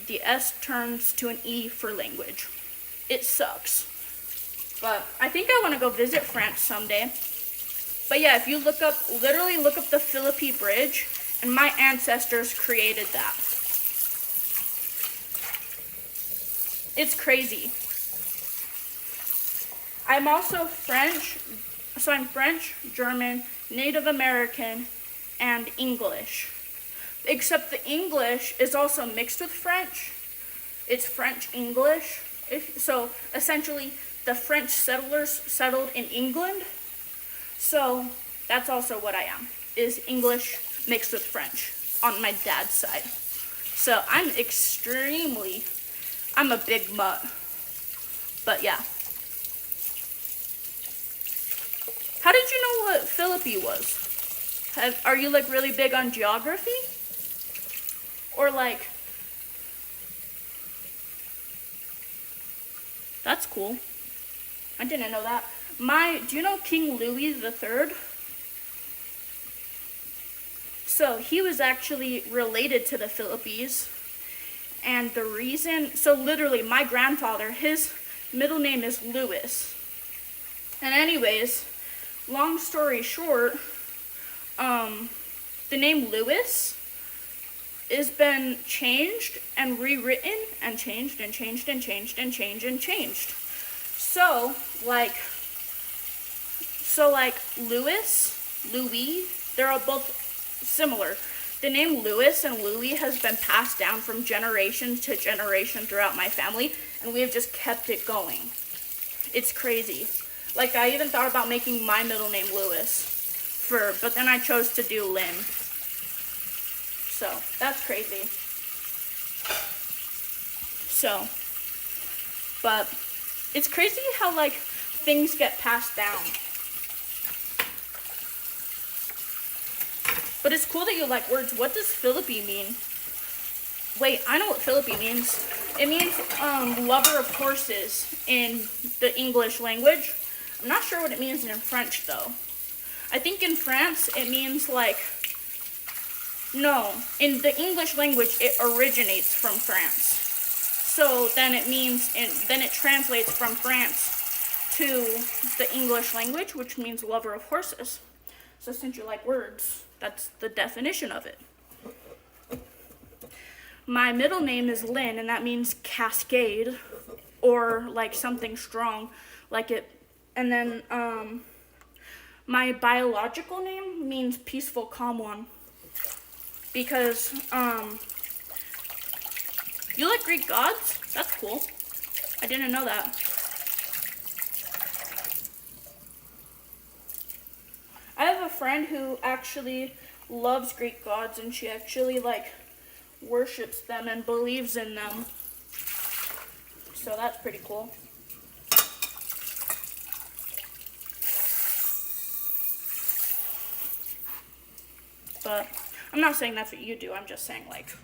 the S turns to an E for language. It sucks. But I think I want to go visit France someday. But yeah, if you literally look up the Philippi Bridge, and my ancestors created that. It's crazy. I'm also French, so I'm French, German, Native American, and English. Except the English is also mixed with French. It's French English. So essentially, the French settlers settled in England. So that's also what I am, is English mixed with French on my dad's side. So I'm a big mutt. But yeah. How did you know what Philippi was? Are you like really big on geography? Or like, that's cool. I didn't know that. Do you know King Louis III? So he was actually related to the Philippines. And the reason, so literally my grandfather, his middle name is Louis. And anyways, long story short, the name Lewis has been changed and rewritten and changed and changed and changed and changed and changed. So like Louis, they're all both similar. The name Lewis and Louis has been passed down from generation to generation throughout my family, and we have just kept it going. It's crazy. Like, I even thought about making my middle name Lewis, but then I chose to do Lynn. So, that's crazy. So, but it's crazy how, like, things get passed down. But it's cool that you like words. What does Philippi mean? Wait, I know what Philippi means. It means lover of horses in the English language. I'm not sure what it means in French, though. I think in France, it means like... No, in the English language, it originates from France. So then it translates from France to the English language, which means lover of horses. So since you like words, that's the definition of it. My middle name is Lynn, and that means cascade, or like something strong, like it. And then my biological name means peaceful, calm one. Because you like Greek gods? That's cool. I didn't know that. I have a friend who actually loves Greek gods, and she actually like worships them and believes in them. So that's pretty cool. But I'm not saying that's what you do. I'm just saying, like,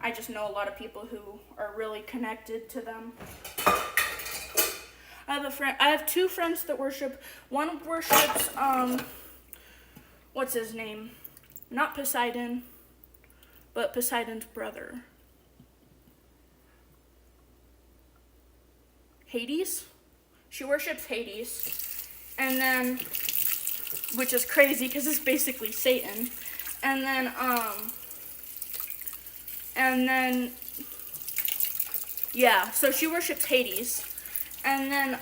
I just know a lot of people who are really connected to them. I have two friends that worship. One worships, what's his name? Not Poseidon, but Poseidon's brother. Hades? She worships Hades. And then, which is crazy because it's basically Satan. And then, yeah, so she worships Hades. And then,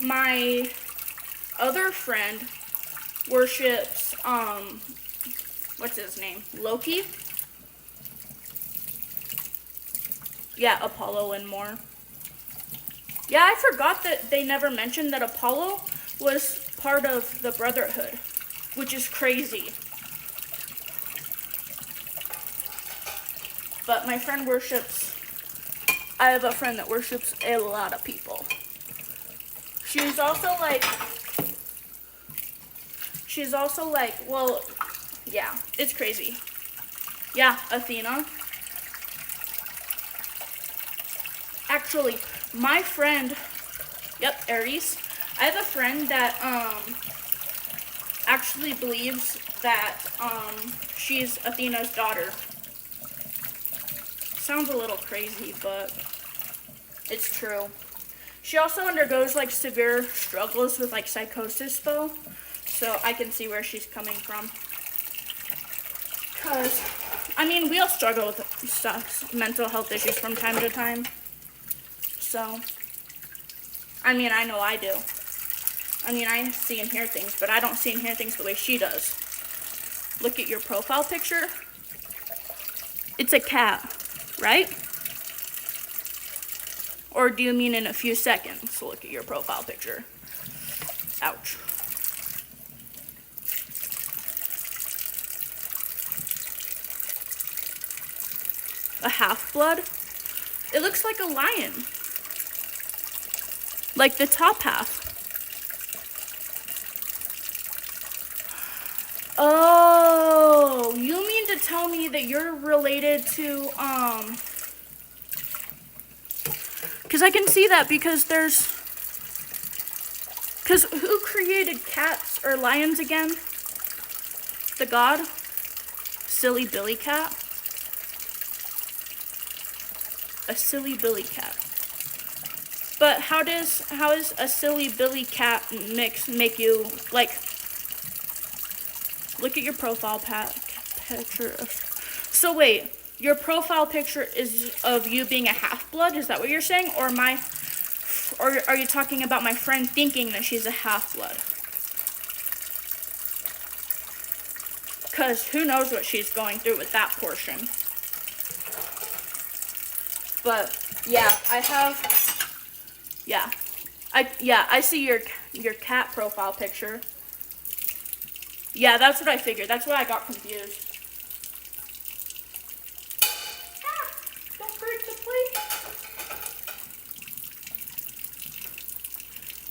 my other friend worships, what's his name? Loki? Yeah, Apollo and more. Yeah, I forgot that they never mentioned that Apollo was part of the Brotherhood, which is crazy. But my friend I have a friend that worships a lot of people. She's also like, well, yeah, it's crazy. Yeah, Athena. Actually, my friend, yep, Aries. I have a friend that, actually believes that, she's Athena's daughter. Sounds a little crazy, but it's true. She also undergoes, like, severe struggles with, like, psychosis, though. So I can see where she's coming from. Because, I mean, we all struggle with stuff, mental health issues from time to time. So, I mean, I know I do. I mean, I see and hear things, but I don't see and hear things the way she does. Look at your profile picture. It's a cat, right? Or do you mean in a few seconds? Look at your profile picture. Ouch. A half-blood? It looks like a lion. Like the top half. Oh, you mean to tell me that you're related to, because I can see that because who created cats or lions again? The god? Silly Billy Cat? A silly Billy Cat. But how does a silly Billy Cat make you, like, look at your profile picture. So wait, your profile picture is of you being a half-blood? Is that what you're saying? Or are you talking about my friend thinking that she's a half-blood? Because who knows what she's going through with that portion. But yeah, I see your cat profile picture. Yeah, that's what I figured. That's why I got confused. Don't break the plate.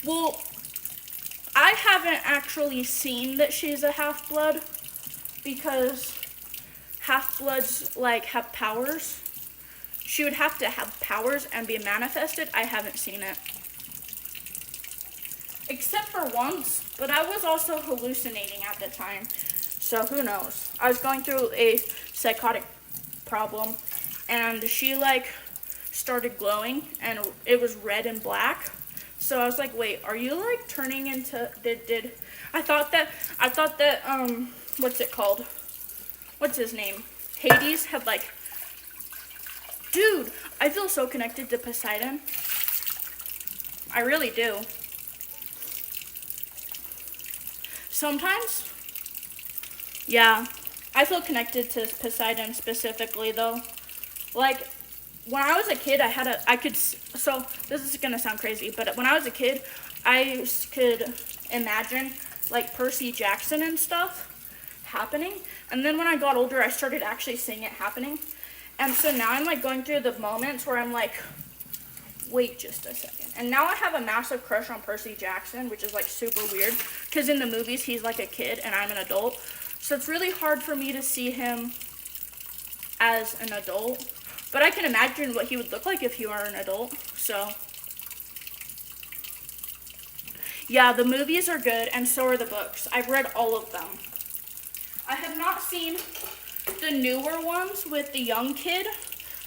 Well, I haven't actually seen that she's a half-blood because half-bloods like have powers. She would have to have powers and be manifested. I haven't seen it. Except for once, but I was also hallucinating at the time. So who knows? I was going through a psychotic problem and she like started glowing and it was red and black. So I was like, wait, are you like turning into I thought that what's it called? What's his name? Hades had like, dude, I feel so connected to Poseidon. I really do. Sometimes, yeah, I feel connected to Poseidon specifically though. Like, when I was a kid, so this is gonna sound crazy, but when I was a kid, I could imagine like Percy Jackson and stuff happening. And then when I got older, I started actually seeing it happening. And so now I'm like going through the moments where I'm like, wait just a second. And now I have a massive crush on Percy Jackson, which is like super weird because in the movies he's like a kid and I'm an adult. So it's really hard for me to see him as an adult. But I can imagine what he would look like if he were an adult. So yeah, the movies are good and so are the books. I've read all of them. I have not seen the newer ones with the young kid,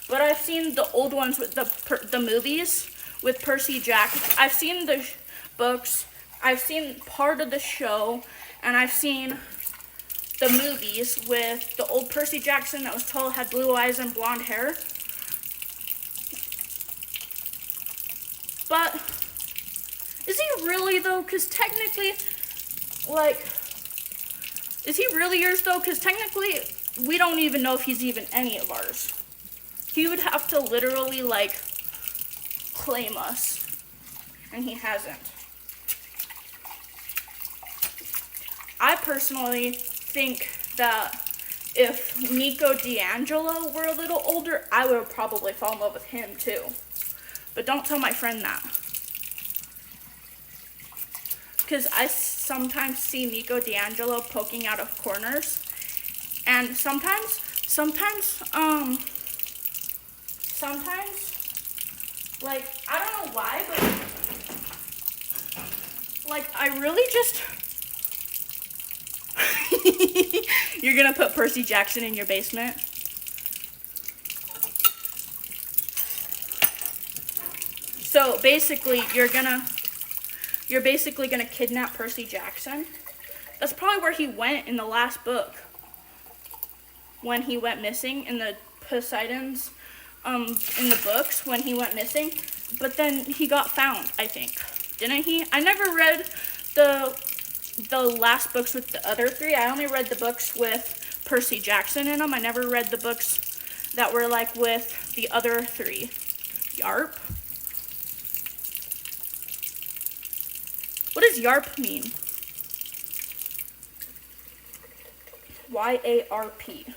but I've seen the old ones with the movies with Percy Jackson. I've seen the books, I've seen part of the show, and I've seen the movies with the old Percy Jackson that was tall, had blue eyes and blonde hair. But is he really though? Because technically, like, is he really yours though? Because technically, we don't even know if he's even any of ours. He would have to literally, like, claim us. And he hasn't. I personally think that if Nico D'Angelo were a little older, I would probably fall in love with him too. But don't tell my friend that. Because I sometimes see Nico D'Angelo poking out of corners. And sometimes, like, I don't know why, but, like, I really just, you're gonna put Percy Jackson in your basement? So, basically, you're basically gonna kidnap Percy Jackson. That's probably where he went in the last book. When he went missing in the Poseidon's, in the books, when he went missing. But then he got found, I think. Didn't he? I never read the last books with the other three. I only read the books with Percy Jackson in them. I never read the books that were like with the other three. Yarp? What does yarp mean? Y-A-R-P.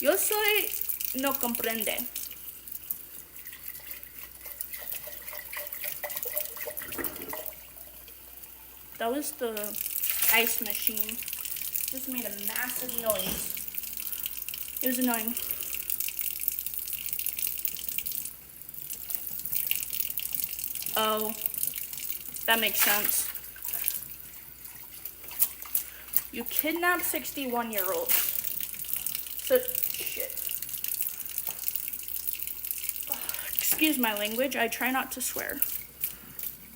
Yo soy no comprende. That was the ice machine. Just made a massive noise. It was annoying. Oh, that makes sense. You kidnapped 61-year-olds. So, shit. Excuse my language, I try not to swear.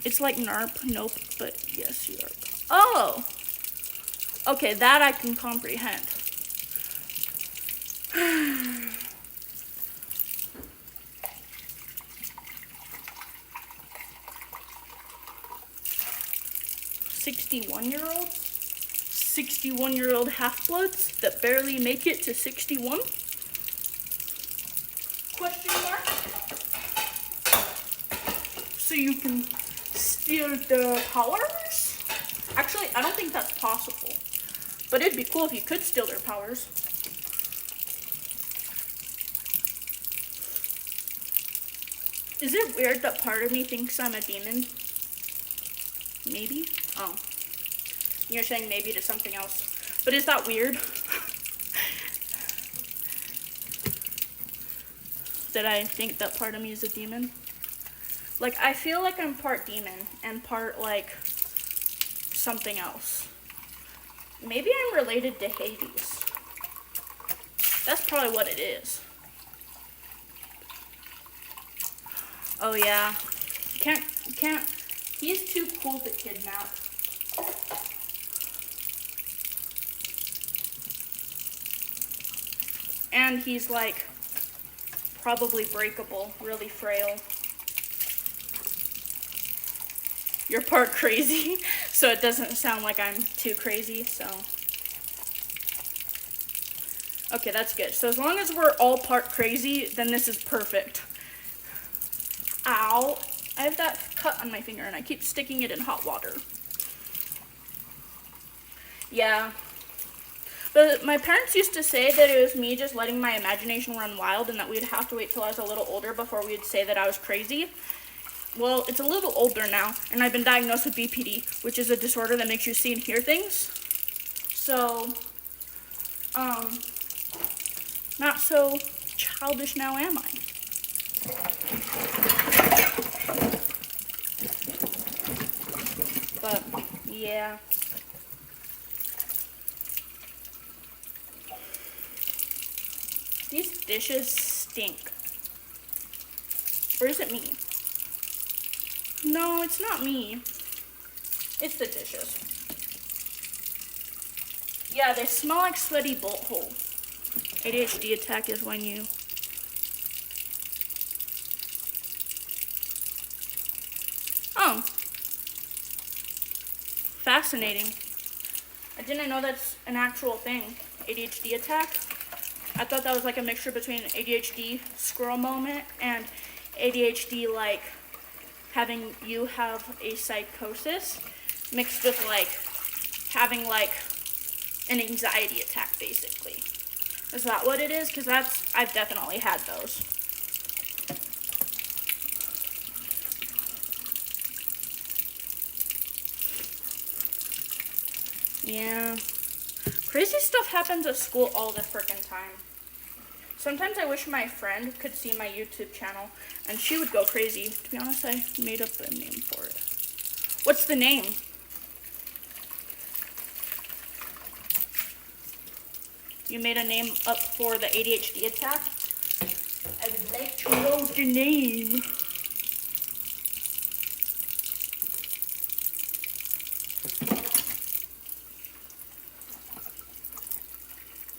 It's like NARP. Nope, but yes, you are. Oh! Okay, that I can comprehend. "61-year-olds? 61-year-old half-bloods that barely make it to 61? Question mark? So you can steal their powers? Actually, I don't think that's possible. But it'd be cool if you could steal their powers. Is it weird that part of me thinks I'm a demon? Maybe? Oh. You're saying maybe to something else. But is that weird? That I think that part of me is a demon? Like, I feel like I'm part demon and part, like, something else. Maybe I'm related to Hades. That's probably what it is. Oh yeah. Can't, he's too cool to kidnap. And he's like, probably breakable, really frail. You're part crazy, so it doesn't sound like I'm too crazy, so. Okay, that's good. So as long as we're all part crazy, then this is perfect. Ow. I have that cut on my finger and I keep sticking it in hot water. Yeah. But my parents used to say that it was me just letting my imagination run wild and that we'd have to wait till I was a little older before we'd say that I was crazy. Well, it's a little older now, and I've been diagnosed with BPD, which is a disorder that makes you see and hear things. So, not so childish now, am I? But, yeah. These dishes stink. Or is it me? No, it's not me. It's the dishes. Yeah, they smell like sweaty bolt hole. ADHD attack is when you... Oh. Fascinating. I didn't know that's an actual thing. ADHD attack. I thought that was like a mixture between ADHD squirrel moment and ADHD like having you have a psychosis mixed with like having like an anxiety attack basically. Is that what it is? Because I've definitely had those. Yeah. Crazy stuff happens at school all the frickin' time. Sometimes I wish my friend could see my YouTube channel, and she would go crazy. To be honest, I made up a name for it. What's the name? You made a name up for the ADHD attack? I would like to know the name.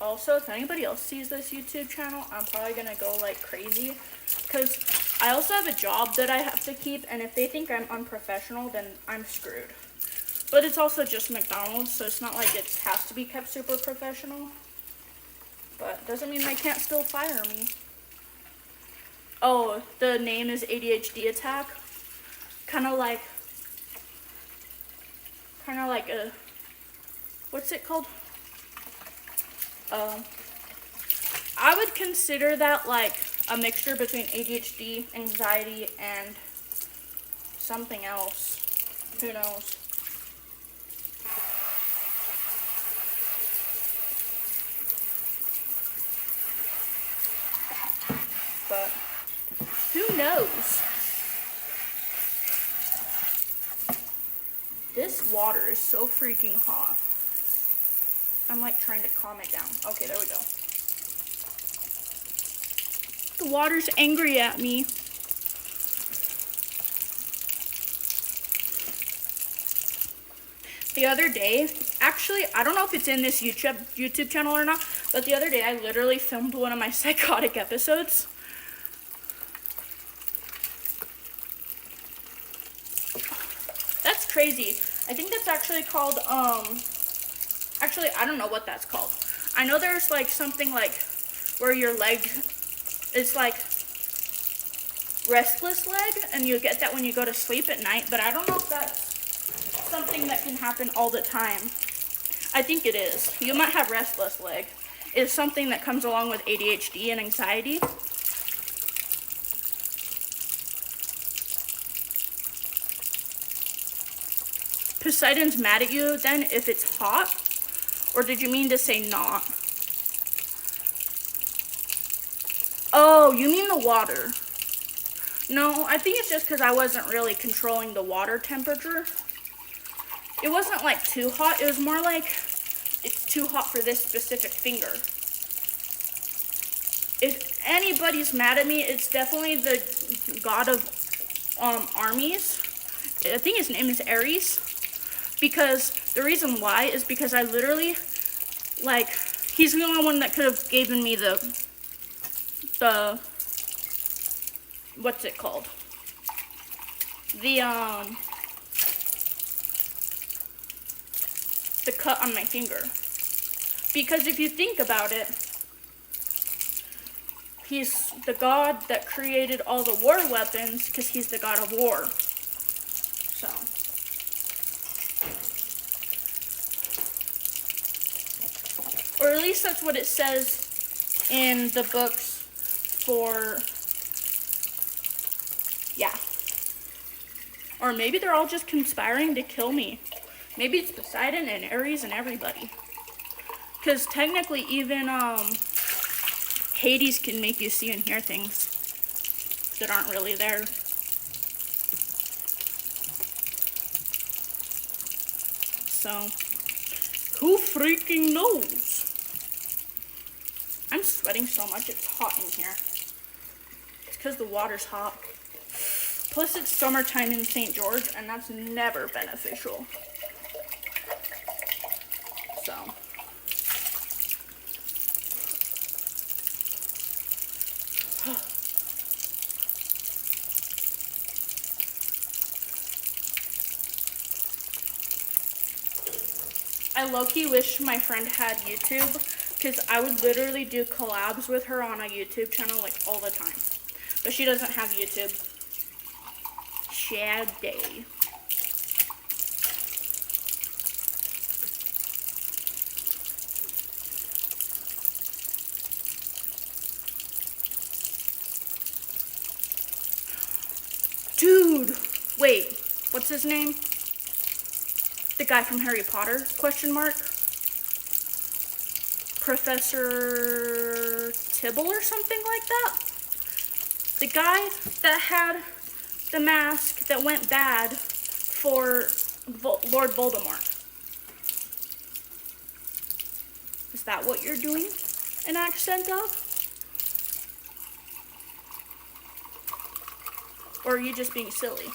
Also, if anybody else sees this YouTube channel, I'm probably gonna go like crazy because I also have a job that I have to keep, and if they think I'm unprofessional, then I'm screwed. But it's also just McDonald's, so it's not like it has to be kept super professional. But doesn't mean they can't still fire me. Oh, the name is ADHD attack. Kind of like a, what's it called? I would consider that like a mixture between ADHD, anxiety, and something else. Who knows? But who knows? This water is so freaking hot. I'm like trying to calm it down. Okay, there we go. The water's angry at me. The other day, actually, I don't know if it's in this YouTube channel or not, but the other day I literally filmed one of my psychotic episodes. That's crazy. I think that's actually called, actually, I don't know what that's called. I know there's like something like where your leg is like restless leg, and you get that when you go to sleep at night, but I don't know if that's something that can happen all the time. I think it is. You might have restless leg. It's something that comes along with ADHD and anxiety. Poseidon's mad at you then if it's hot? Or did you mean to say not? Oh, you mean the water. No, I think it's just because I wasn't really controlling the water temperature. It wasn't like too hot. It was more like it's too hot for this specific finger. If anybody's mad at me, it's definitely the god of armies. I think his name is Ares. Because the reason why is because I literally, like, he's the only one that could have given me the what's it called? The cut on my finger. Because if you think about it, he's the god that created all the war weapons because he's the god of war. So. Or at least that's what it says in the books for, yeah. Or maybe they're all just conspiring to kill me. Maybe it's Poseidon and Ares and everybody. Because technically even Hades can make you see and hear things that aren't really there. So, who freaking knows? I'm sweating so much, it's hot in here. It's because the water's hot. Plus it's summertime in St. George, and that's never beneficial. So. I low-key wish my friend had YouTube, because I would literally do collabs with her on a YouTube channel like all the time. But she doesn't have YouTube. Sad day. Dude, wait, what's his name? The guy from Harry Potter, question mark? Professor Tibble or something like that? The guy that had the mask that went bad for Lord Voldemort. Is that what you're doing an accent of? Or are you just being silly?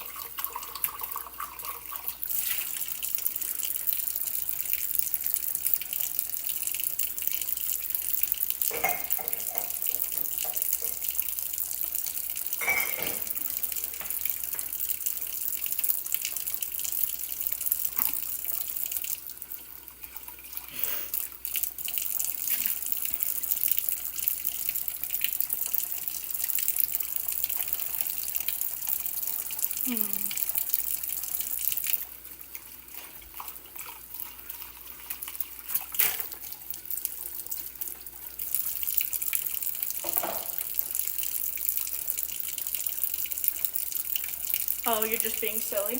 Oh, you're just being silly.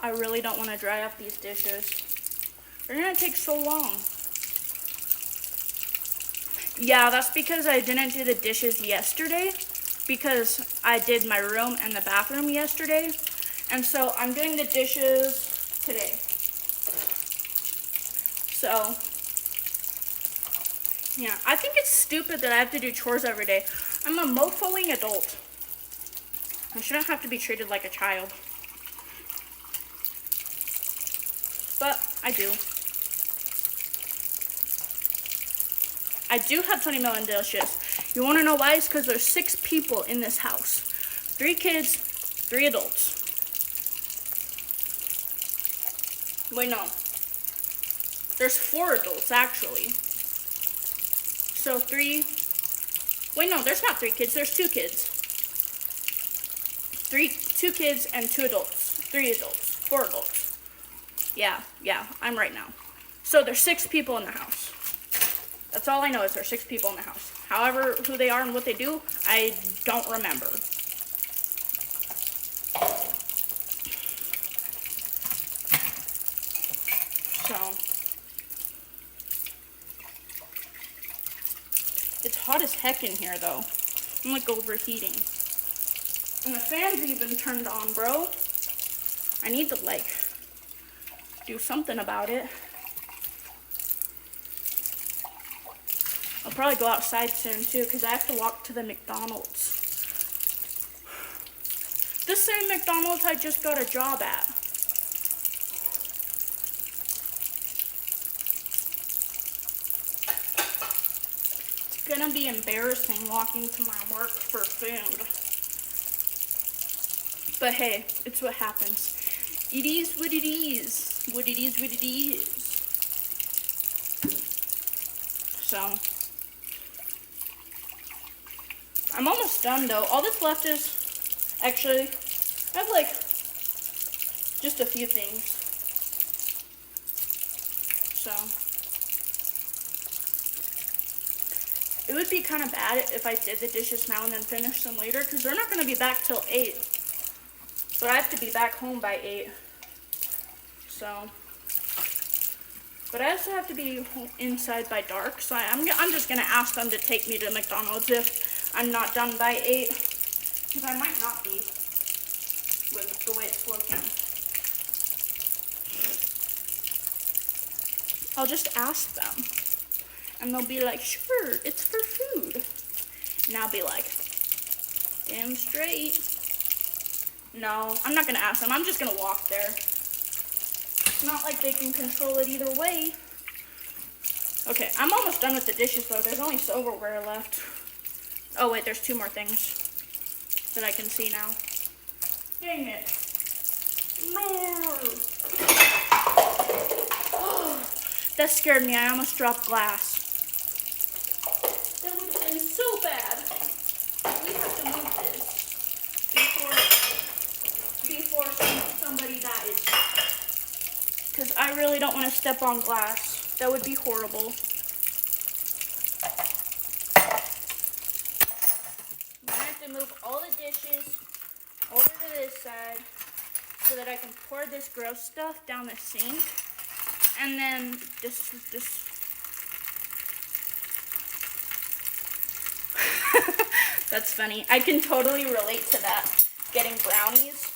I really don't want to dry up these dishes. They're gonna take so long. Yeah, that's because I didn't do the dishes yesterday, because I did my room and the bathroom yesterday, and so I'm doing the dishes today. So, yeah, I think it's stupid that I have to do chores every day. I'm a mofoing adult. I shouldn't have to be treated like a child. But I do. I do have 20 million dishes. You want to know why? It's because there's 6 people in this house. 3 kids, 3 adults. Wait, no. There's 4 adults, actually. So 3... Wait, no, there's not 3 kids. There's 2 kids. 2 kids and 2 adults. 3 adults. 4 adults. Yeah, I'm right now. So there's 6 people in the house. That's all I know is there's 6 people in the house. However, who they are and what they do, I don't remember. So, it's hot as heck in here, though. I'm like overheating. And the fan's even turned on, bro. I need to, like, do something about it. I'll probably go outside soon, too, because I have to walk to the McDonald's. The same McDonald's I just got a job at. It's gonna be embarrassing walking to my work for food. But hey, it's what happens. It is what it is. What it is, what it is. So, I'm almost done though. All that's left is, actually, I have like, just a few things. So, it would be kind of bad if I did the dishes now and then finish them later, because they're not going to be back till 8. But I have to be back home by 8. So, but I also have to be inside by dark, so I'm just going to ask them to take me to McDonald's if I'm not done by 8. Because I might not be with the way it's looking. I'll just ask them. And they'll be like, sure, it's for food. And I'll be like, damn straight. No, I'm not going to ask them. I'm just going to walk there. It's not like they can control it either way. Okay, I'm almost done with the dishes, though. There's only silverware left. Oh, wait, there's 2 more things that I can see now. Dang it. No. Oh, that scared me. I almost dropped glass. That would have been so bad. We have to move this before somebody dies. Because I really don't want to step on glass. That would be horrible. I have to move all the dishes over to this side so that I can pour this gross stuff down the sink. And then this That's funny. I can totally relate to that. Getting brownies.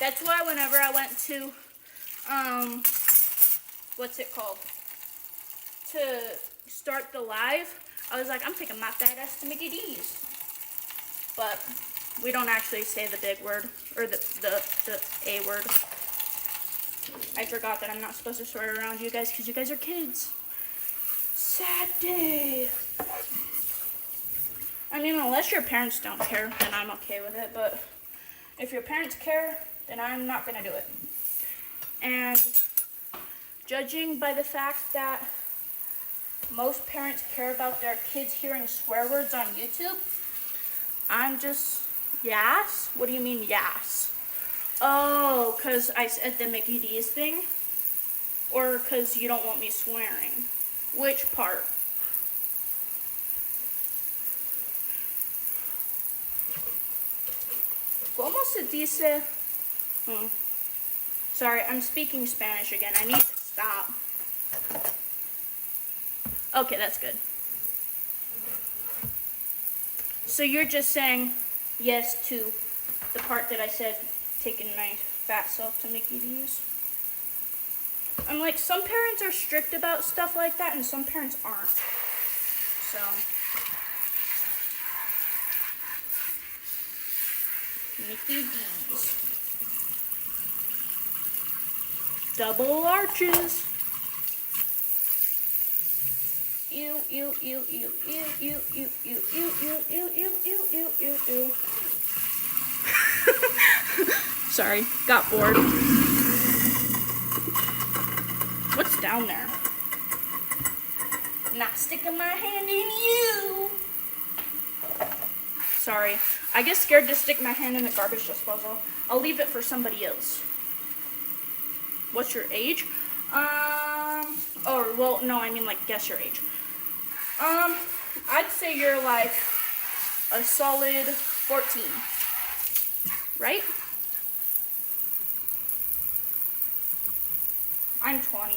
That's why whenever I went to, what's it called? To start the live, I was like, I'm taking my fat ass to Mickey D's. But we don't actually say the big word, or the A word. I forgot that I'm not supposed to swear around you guys because you guys are kids. Sad day. I mean, unless your parents don't care, then I'm okay with it. But if your parents care, then I'm not going to do it. And judging by the fact that most parents care about their kids hearing swear words on YouTube, I'm just, yas? What do you mean, yas? Oh, because I said the Mickey D's thing? Or because you don't want me swearing? Which part? ¿Cómo se dice? Sorry, I'm speaking Spanish again. I need to stop. Okay, that's good. So you're just saying yes to the part that I said, taking my fat self to Mickey D's? I'm like, some parents are strict about stuff like that and some parents aren't. So, Mickey D's. Double arches. Ew, ew, ew, ew, ew, ew, ew, ew, ew, ew, ew, ew, ew, ew, ew, ew. Sorry, got bored. What's down there? Not sticking my hand in you. Sorry, I get scared to stick my hand in the garbage disposal. I'll leave it for somebody else. What's your age? Oh, well, no, I mean like guess your age. I'd say you're like a solid 14, right? I'm 20,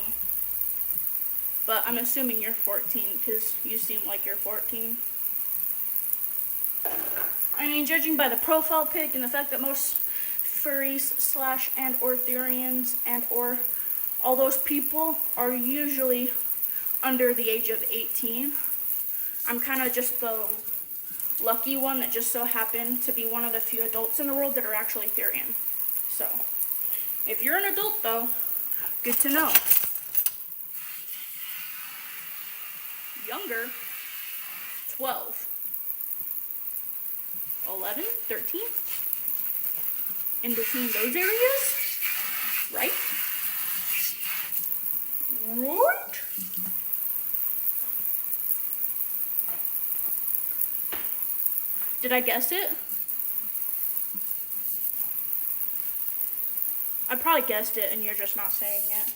but I'm assuming you're 14 because you seem like you're 14. I mean, judging by the profile pic and the fact that most furries / and or therians and or all those people are usually under the age of 18. I'm kind of just the lucky one that just so happened to be one of the few adults in the world that are actually therian. So, if you're an adult though, good to know. Younger, 12, 11, 13, in between those areas, right? Right? Did I guess it? I probably guessed it and you're just not saying it.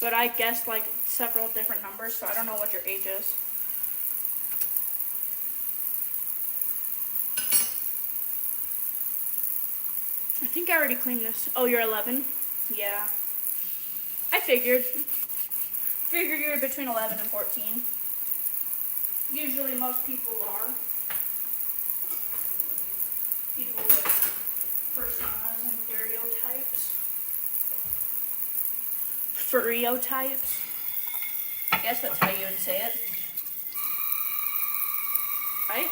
But I guessed like several different numbers, so I don't know what your age is. I think I already cleaned this. Oh, you're 11? Yeah. I figured. Figured you're between 11 and 14. Usually most people are. People with personas and stereotypes. Furryotypes. I guess that's how you would say it. Right?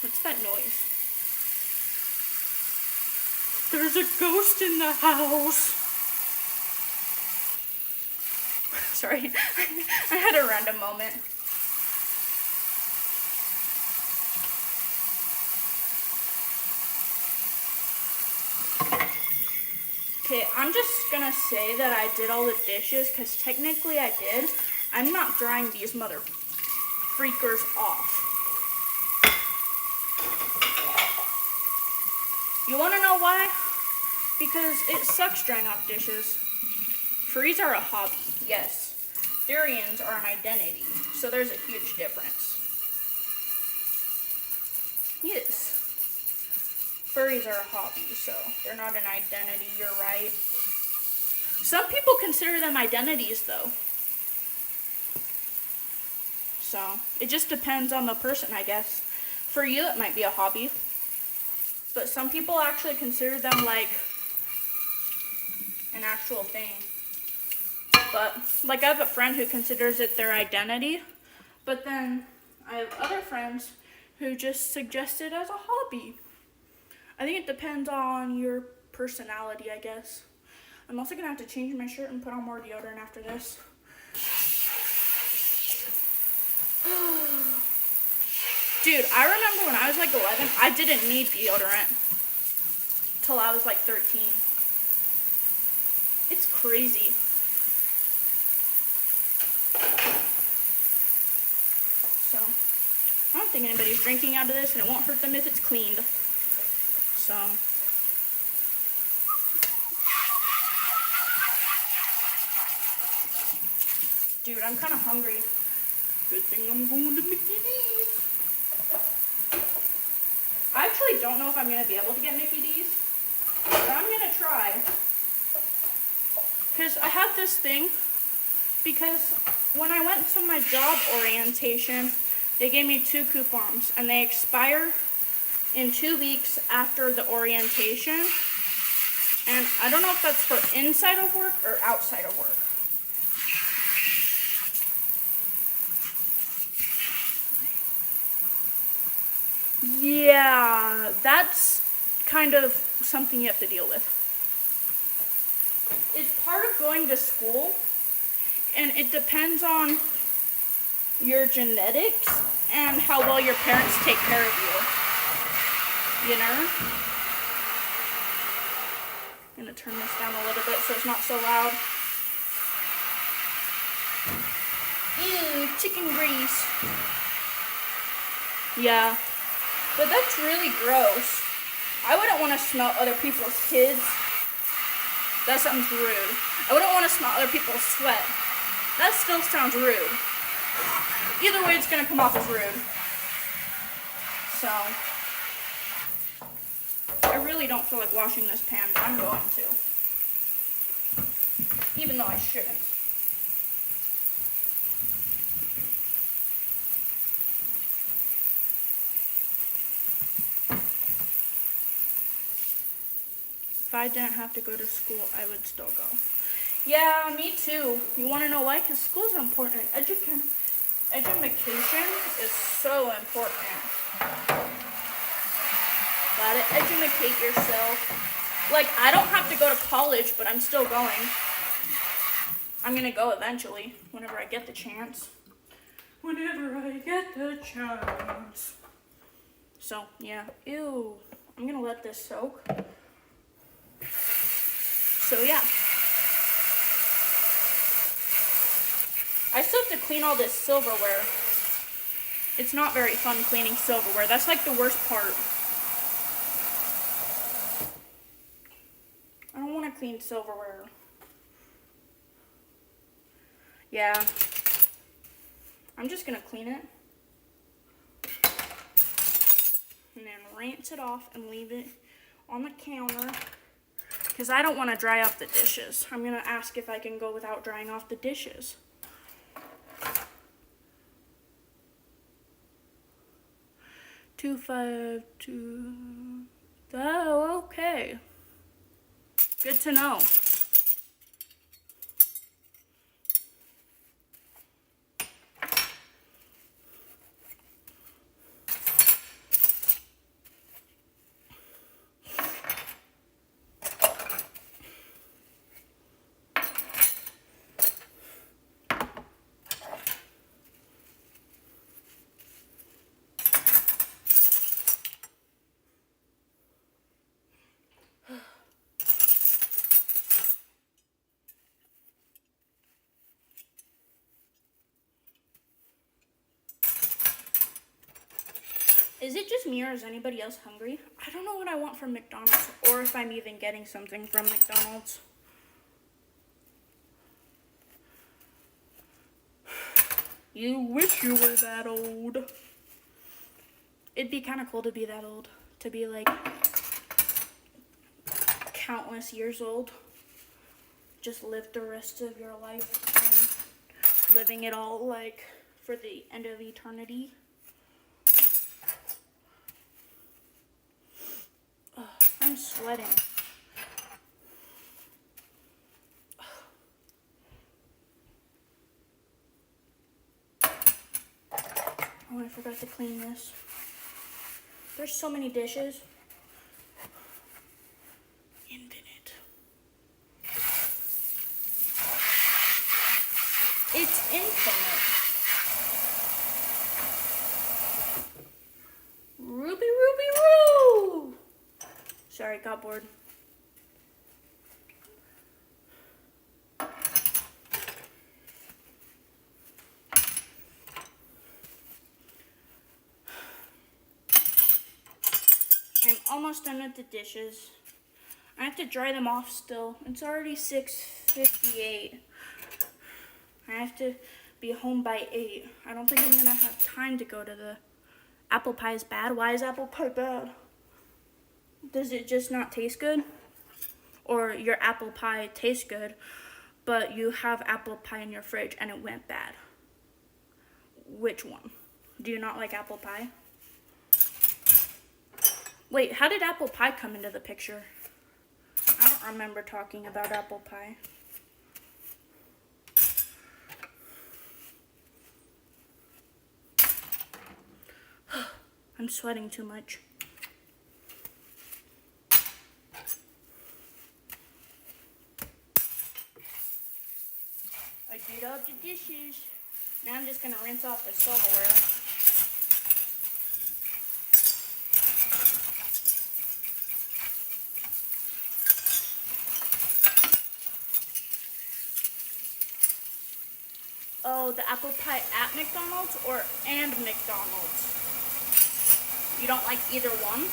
What's that noise? There's a ghost in the house. Sorry, I had a random moment. Okay, I'm just gonna say that I did all the dishes because technically I did. I'm not drying these mother freakers off. You wanna know why? Because it sucks drying off dishes. Furries are a hobby, yes. Therians are an identity, so there's a huge difference. Yes. Furries are a hobby, so they're not an identity, you're right. Some people consider them identities, though. So, it just depends on the person, I guess. For you, it might be a hobby. But some people actually consider them like an actual thing. But, like, I have a friend who considers it their identity. But then, I have other friends who just suggest it as a hobby. I think it depends on your personality, I guess. I'm also going to have to change my shirt and put on more deodorant after this. Dude, I remember when I was like 11, I didn't need deodorant till I was like 13. It's crazy. So, I don't think anybody's drinking out of this, and it won't hurt them if it's cleaned. So, dude, I'm kind of hungry. Good thing I'm going to Mickey D's. I actually don't know if I'm going to be able to get Mickey D's, but I'm going to try. Because I have this thing, because when I went to my job orientation, they gave me 2 coupons, and they expire in 2 weeks after the orientation. And I don't know if that's for inside of work or outside of work. Yeah, that's kind of something you have to deal with. It's part of going to school, and it depends on your genetics and how well your parents take care of you. You know? I'm gonna turn this down a little bit so it's not so loud. Ew, chicken grease. Yeah. But that's really gross. I wouldn't want to smell other people's kids. That sounds rude. I wouldn't want to smell other people's sweat. That still sounds rude. Either way, it's going to come off as rude. So, I really don't feel like washing this pan, but I'm going to. Even though I shouldn't. If I didn't have to go to school, I would still go. Yeah, me too. You want to know why? Because schools are important. Education is so important. Gotta educate yourself. Like, I don't have to go to college, but I'm still going. I'm gonna go eventually, whenever I get the chance. Whenever I get the chance. So, yeah. Ew. I'm gonna let this soak. So yeah, I still have to clean all this silverware. It's not very fun cleaning silverware. That's like the worst part. I don't want to clean silverware. Yeah, I'm just gonna clean it and then rinse it off and leave it on the counter. Because I don't want to dry off the dishes. I'm going to ask if I can go without drying off the dishes. Two, 5, 2. Oh, okay. Good to know. Is it just me or is anybody else hungry? I don't know what I want from McDonald's or if I'm even getting something from McDonald's. You wish you were that old. It'd be kind of cool to be that old. To be like countless years old. Just live the rest of your life and living it all like for the end of eternity. I'm sweating. Oh, I forgot to clean this. There's so many dishes. Infinite. It's infinite. Ruby, Ruby, Roo! Sorry, got bored. I'm almost done with the dishes. I have to dry them off still. It's already 6:58. I have to be home by 8. I don't think I'm gonna have time to go to the apple pie is bad. Why is apple pie bad? Does it just not taste good? Or your apple pie tastes good, but you have apple pie in your fridge and it went bad? Which one? Do you not like apple pie? Wait, how did apple pie come into the picture? I don't remember talking about apple pie. I'm sweating too much. I did all the dishes. Now I'm just gonna rinse off the silverware. Oh, the apple pie at McDonald's or and McDonald's? You don't like either one?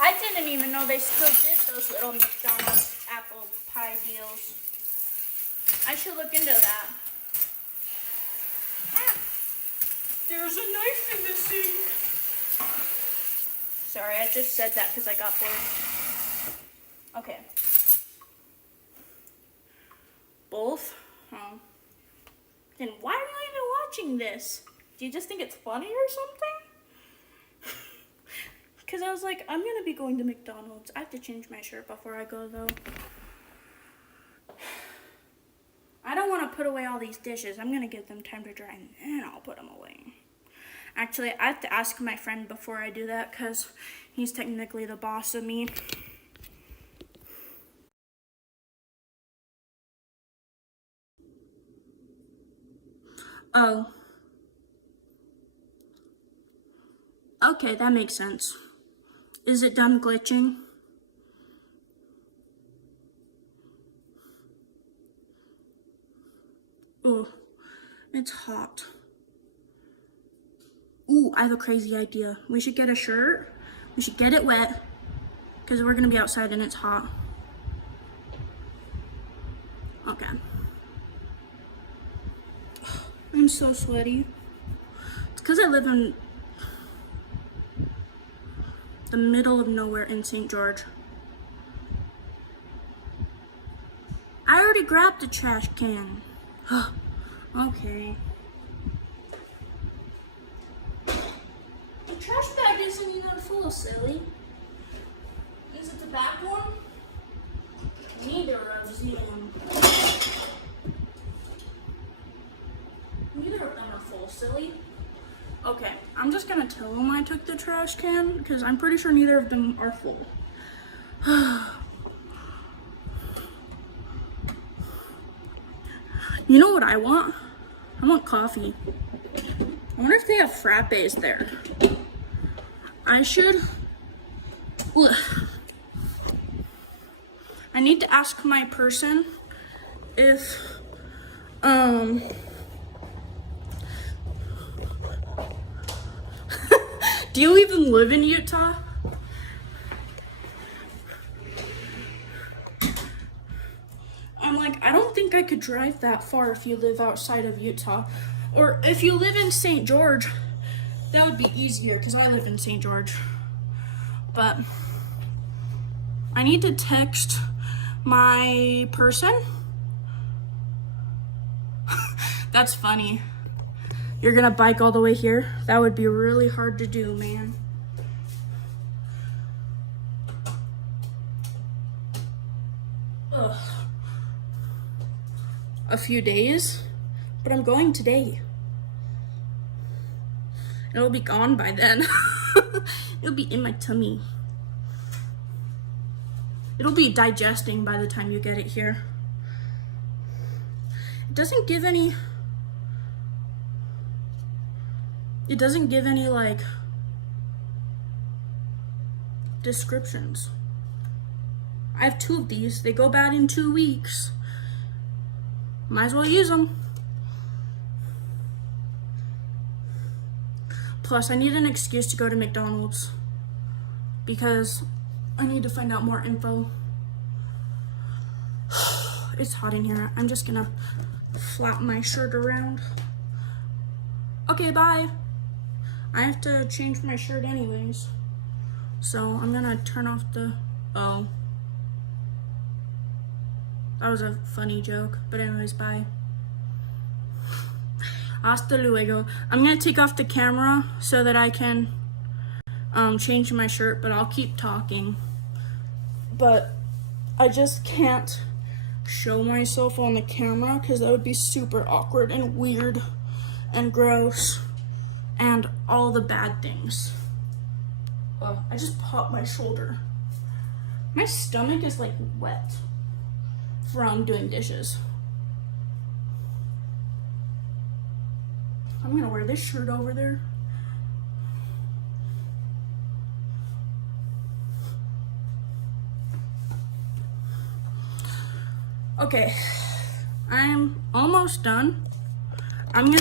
I didn't even know they still did those little McDonald's apple pie deals. I should look into that. Ah, there's a knife in the sink. Sorry, I just said that because I got bored. Okay. Both? Oh. Then why are you even watching this? Do you just think it's funny or something? Because I was like, I'm going to be going to McDonald's. I have to change my shirt before I go, though. I don't want to put away all these dishes. I'm going to give them time to dry, and then I'll put them away. Actually, I have to ask my friend before I do that, because he's technically the boss of me. Oh. Okay, that makes sense. Is it done glitching? Ooh, it's hot. Ooh, I have a crazy idea. We should get a shirt. We should get it wet, because we're going to be outside and it's hot. Okay. I'm so sweaty. It's because I live in the middle of nowhere in St. George. I already grabbed the trash can. Okay. The trash bag isn't even full, silly. Is it the back one? Neither of them. Neither of them are full, silly. Okay, I'm just gonna tell them I took the trash can because I'm pretty sure neither of them are full. You know what I want? I want coffee. I wonder if they have frappes there. I should. I need to ask my person if do you even live in Utah? I'm like, I don't think I could drive that far if you live outside of Utah. Or if you live in St. George, that would be easier because I live in St. George. But I need to text my person. That's funny. You're gonna bike all the way here? That would be really hard to do, man. Ugh. A few days, but I'm going today. It'll be gone by then. It'll be in my tummy. It'll be digesting by the time you get it here. It doesn't give any like descriptions. I have 2 of these. They go bad in 2 weeks. Might as well use them. Plus, I need an excuse to go to McDonald's because I need to find out more info. It's hot in here. I'm just gonna flap my shirt around. Okay, bye. I have to change my shirt anyways. So I'm gonna turn off the, oh. That was a funny joke. But anyways, bye. Hasta luego. I'm gonna take off the camera so that I can change my shirt, but I'll keep talking. But I just can't show myself on the camera because that would be super awkward and weird and gross and all the bad things. I just popped my shoulder. My stomach is like wet from doing dishes. I'm gonna wear this shirt over there. Okay, I'm almost done. I'm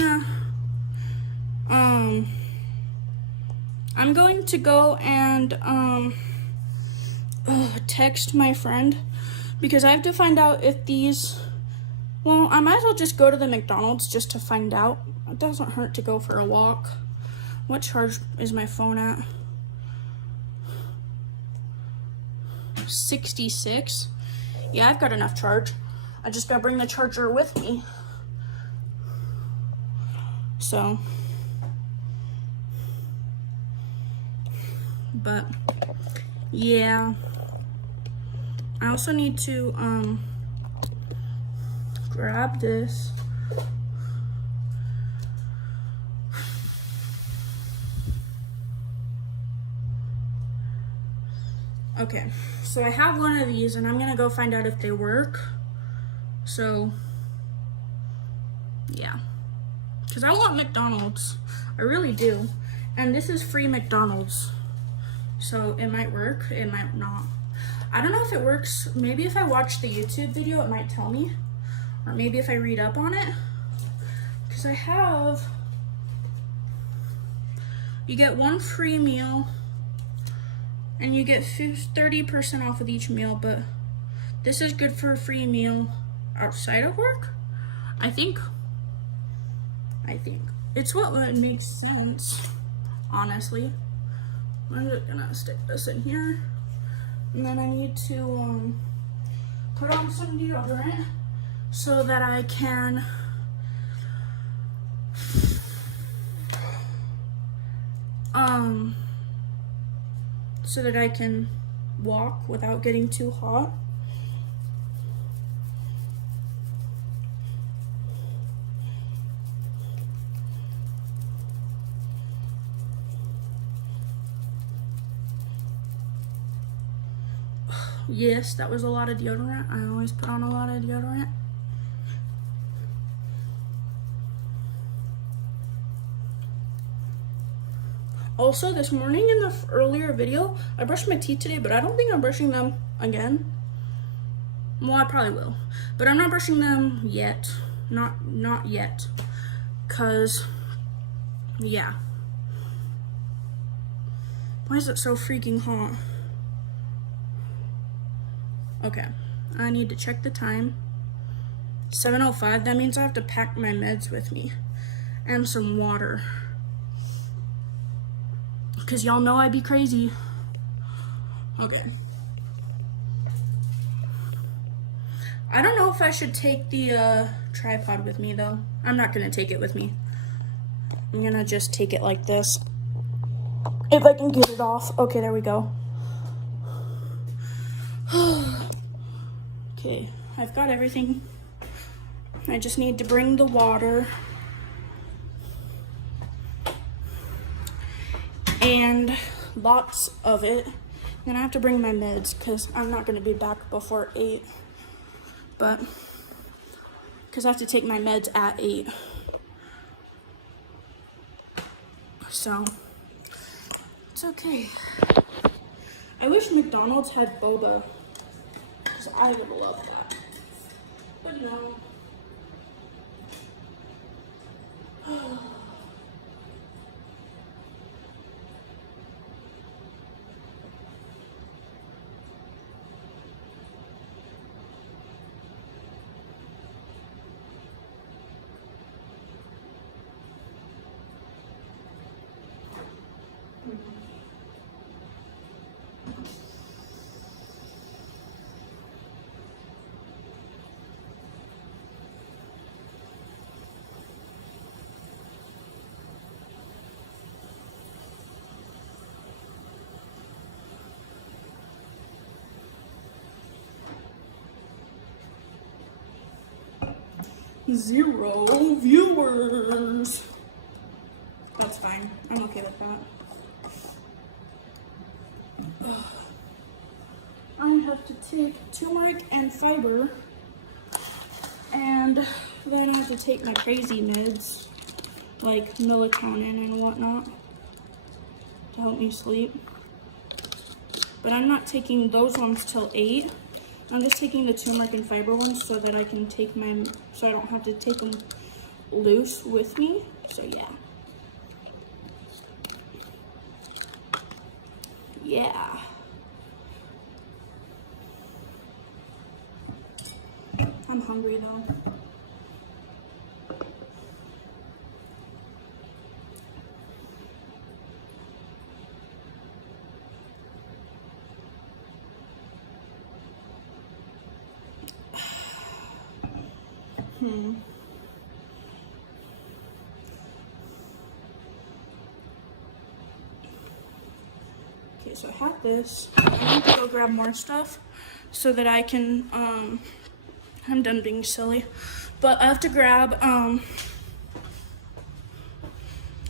going to go and text my friend because I have to find out if these, well, I might as well just go to the McDonald's just to find out. It doesn't hurt to go for a walk. What charge is my phone at? 66. Yeah, I've got enough charge. I just gotta bring the charger with me. So, but yeah, I also need to grab this. Okay, so I have one of these and I'm gonna go find out if they work. So yeah, because I want McDonald's. I really do. And this is free McDonald's. So it might work, it might not. I don't know if it works. Maybe if I watch the YouTube video, it might tell me. Or maybe if I read up on it. Because I have, you get one free meal and you get 30% off with each meal, but this is good for a free meal outside of work. I think it's what makes sense, honestly. I'm just gonna stick this in here, and then I need to put on some deodorant so that I can walk without getting too hot. Yes, that was a lot of deodorant. I always put on a lot of deodorant. Also, this morning in the earlier video, I brushed my teeth today, but I don't think I'm brushing them again. Well, I probably will, but I'm not brushing them yet. Not yet, cause yeah. Why is it so freaking hot? Okay, I need to check the time. 7:05, that means I have to pack my meds with me and some water. Cause y'all know I be crazy. Okay. I don't know if I should take the tripod with me though. I'm not gonna take it with me. I'm gonna just take it like this. If I can get it off. Okay, there we go. Okay, I've got everything. I just need to bring the water. And lots of it. Then I have to bring my meds because I'm not going to be back before 8. But, because I have to take my meds at 8. So, it's okay. I wish McDonald's had boba. Because I would love that. But no. 0 viewers. That's fine. I'm okay with that. I have to take turmeric and fiber, and then I have to take my crazy meds like melatonin and whatnot to help me sleep. But I'm not taking those ones till 8. I'm just taking the turmeric and fiber ones so that I can take so I don't have to take them loose with me. So yeah. Yeah. I'm hungry though. Okay, so I have this. I need to go grab more stuff so that I can, I'm done being silly, but I have to grab,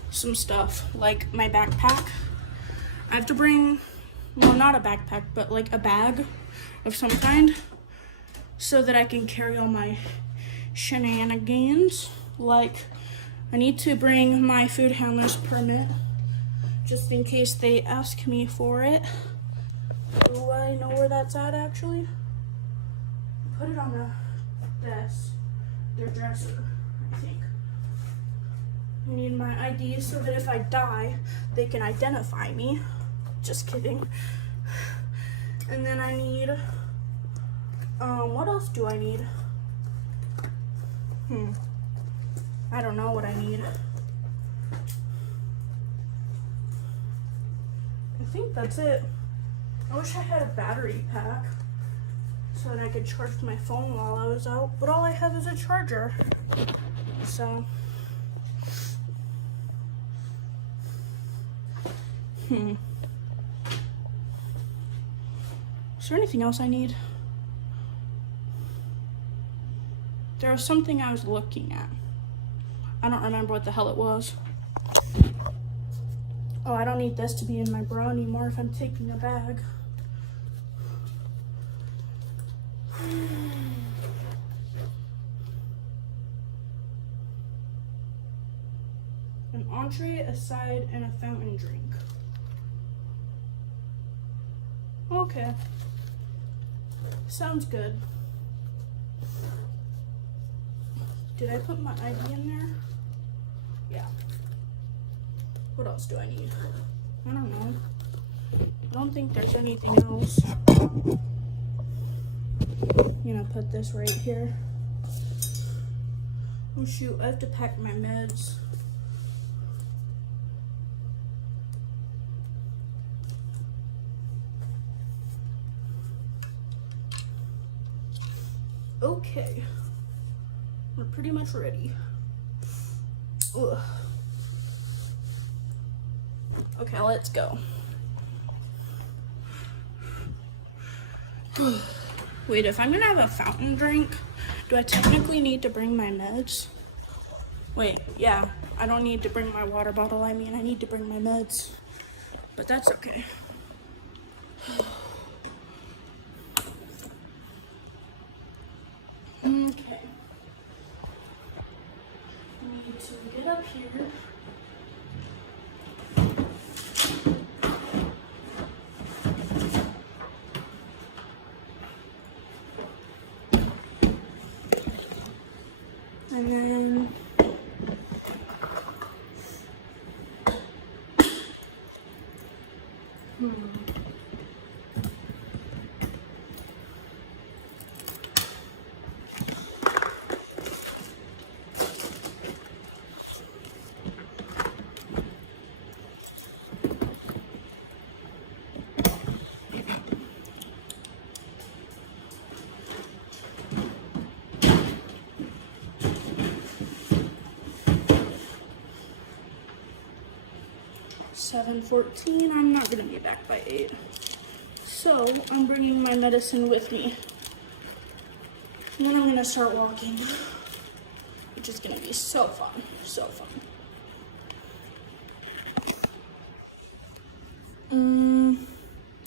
some stuff, like my backpack. I have to bring, well, not a backpack, but like a bag of some kind so that I can carry all my shenanigans. Like, I need to bring my food handler's permit just in case they ask me for it. Do I know where that's at actually? Put it on the desk, their dresser, I think. I need my ID so that if I die, they can identify me. Just kidding. And then I need, what else do I need? I don't know what I need. I think that's it. I wish I had a battery pack so that I could charge my phone while I was out, but all I have is a charger. So, is there anything else I need? There was something I was looking at. I don't remember what the hell it was. Oh, I don't need this to be in my bra anymore if I'm taking a bag. An entree, a side, and a fountain drink. Okay. Sounds good. Did I put my ID in there? Yeah. What else do I need? I don't know. I don't think there's anything else. I'm gonna put this right here. Oh shoot, I have to pack my meds. Okay. We're pretty much ready. Ugh. Okay, let's go. Wait, if I'm gonna have a fountain drink, do I technically need to bring my meds? Wait, yeah, I don't need to bring my water bottle. I mean, I need to bring my meds, but that's okay. Okay. I need to get up here. And then $7:14, I'm not gonna be back by 8. So I'm bringing my medicine with me. And then I'm gonna start walking. which is gonna be so fun, so fun.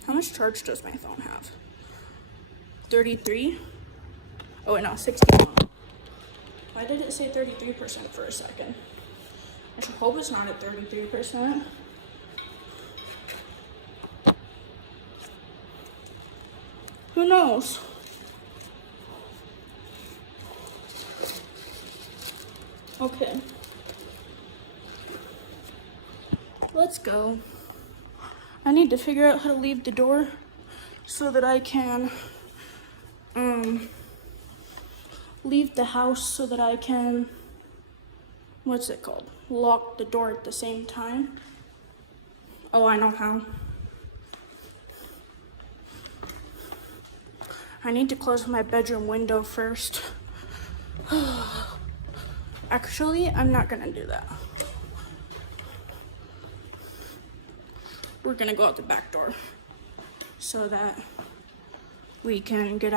How much charge does my phone have? 33? Oh, wait, no, 61. Why did it say 33% for a second? I should hope it's not at 33%. Who knows? Okay. Let's go. I need to figure out how to leave the door so that I can leave the house so that I can, what's it called? Lock the door at the same time. Oh, I know how. I need to close my bedroom window first. Actually, I'm not gonna do that. We're gonna go out the back door so that we can get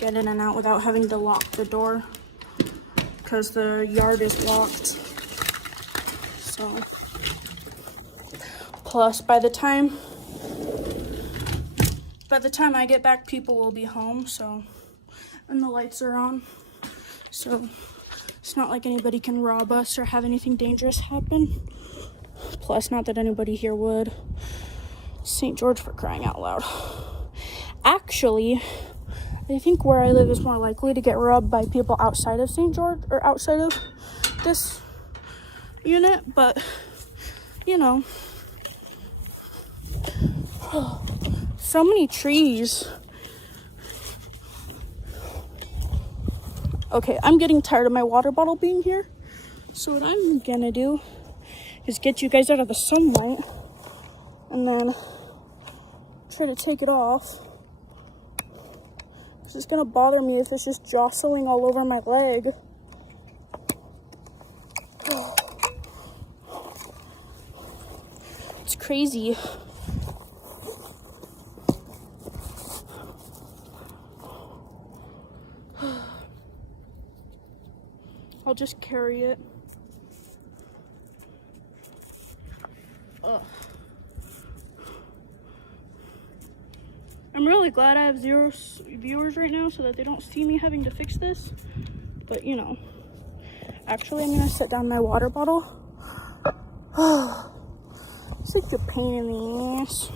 in and out without having to lock the door because the yard is locked. So, plus by the time I get back, people will be home, so, and the lights are on, so it's not like anybody can rob us or have anything dangerous happen. Plus, not that anybody here would. St. George, for crying out loud. Actually, I think where I live is more likely to get robbed by people outside of St. George, or outside of this unit, but, you know. So many trees. Okay, I'm getting tired of my water bottle being here. So what I'm gonna do is get you guys out of the sunlight and then try to take it off. It's gonna bother me if it's just jostling all over my leg. It's crazy. I'll just carry it. Ugh. I'm really glad I have 0 viewers right now so that they don't see me having to fix this. But, you know. Actually, I'm going to set down my water bottle. Such a pain in the ass.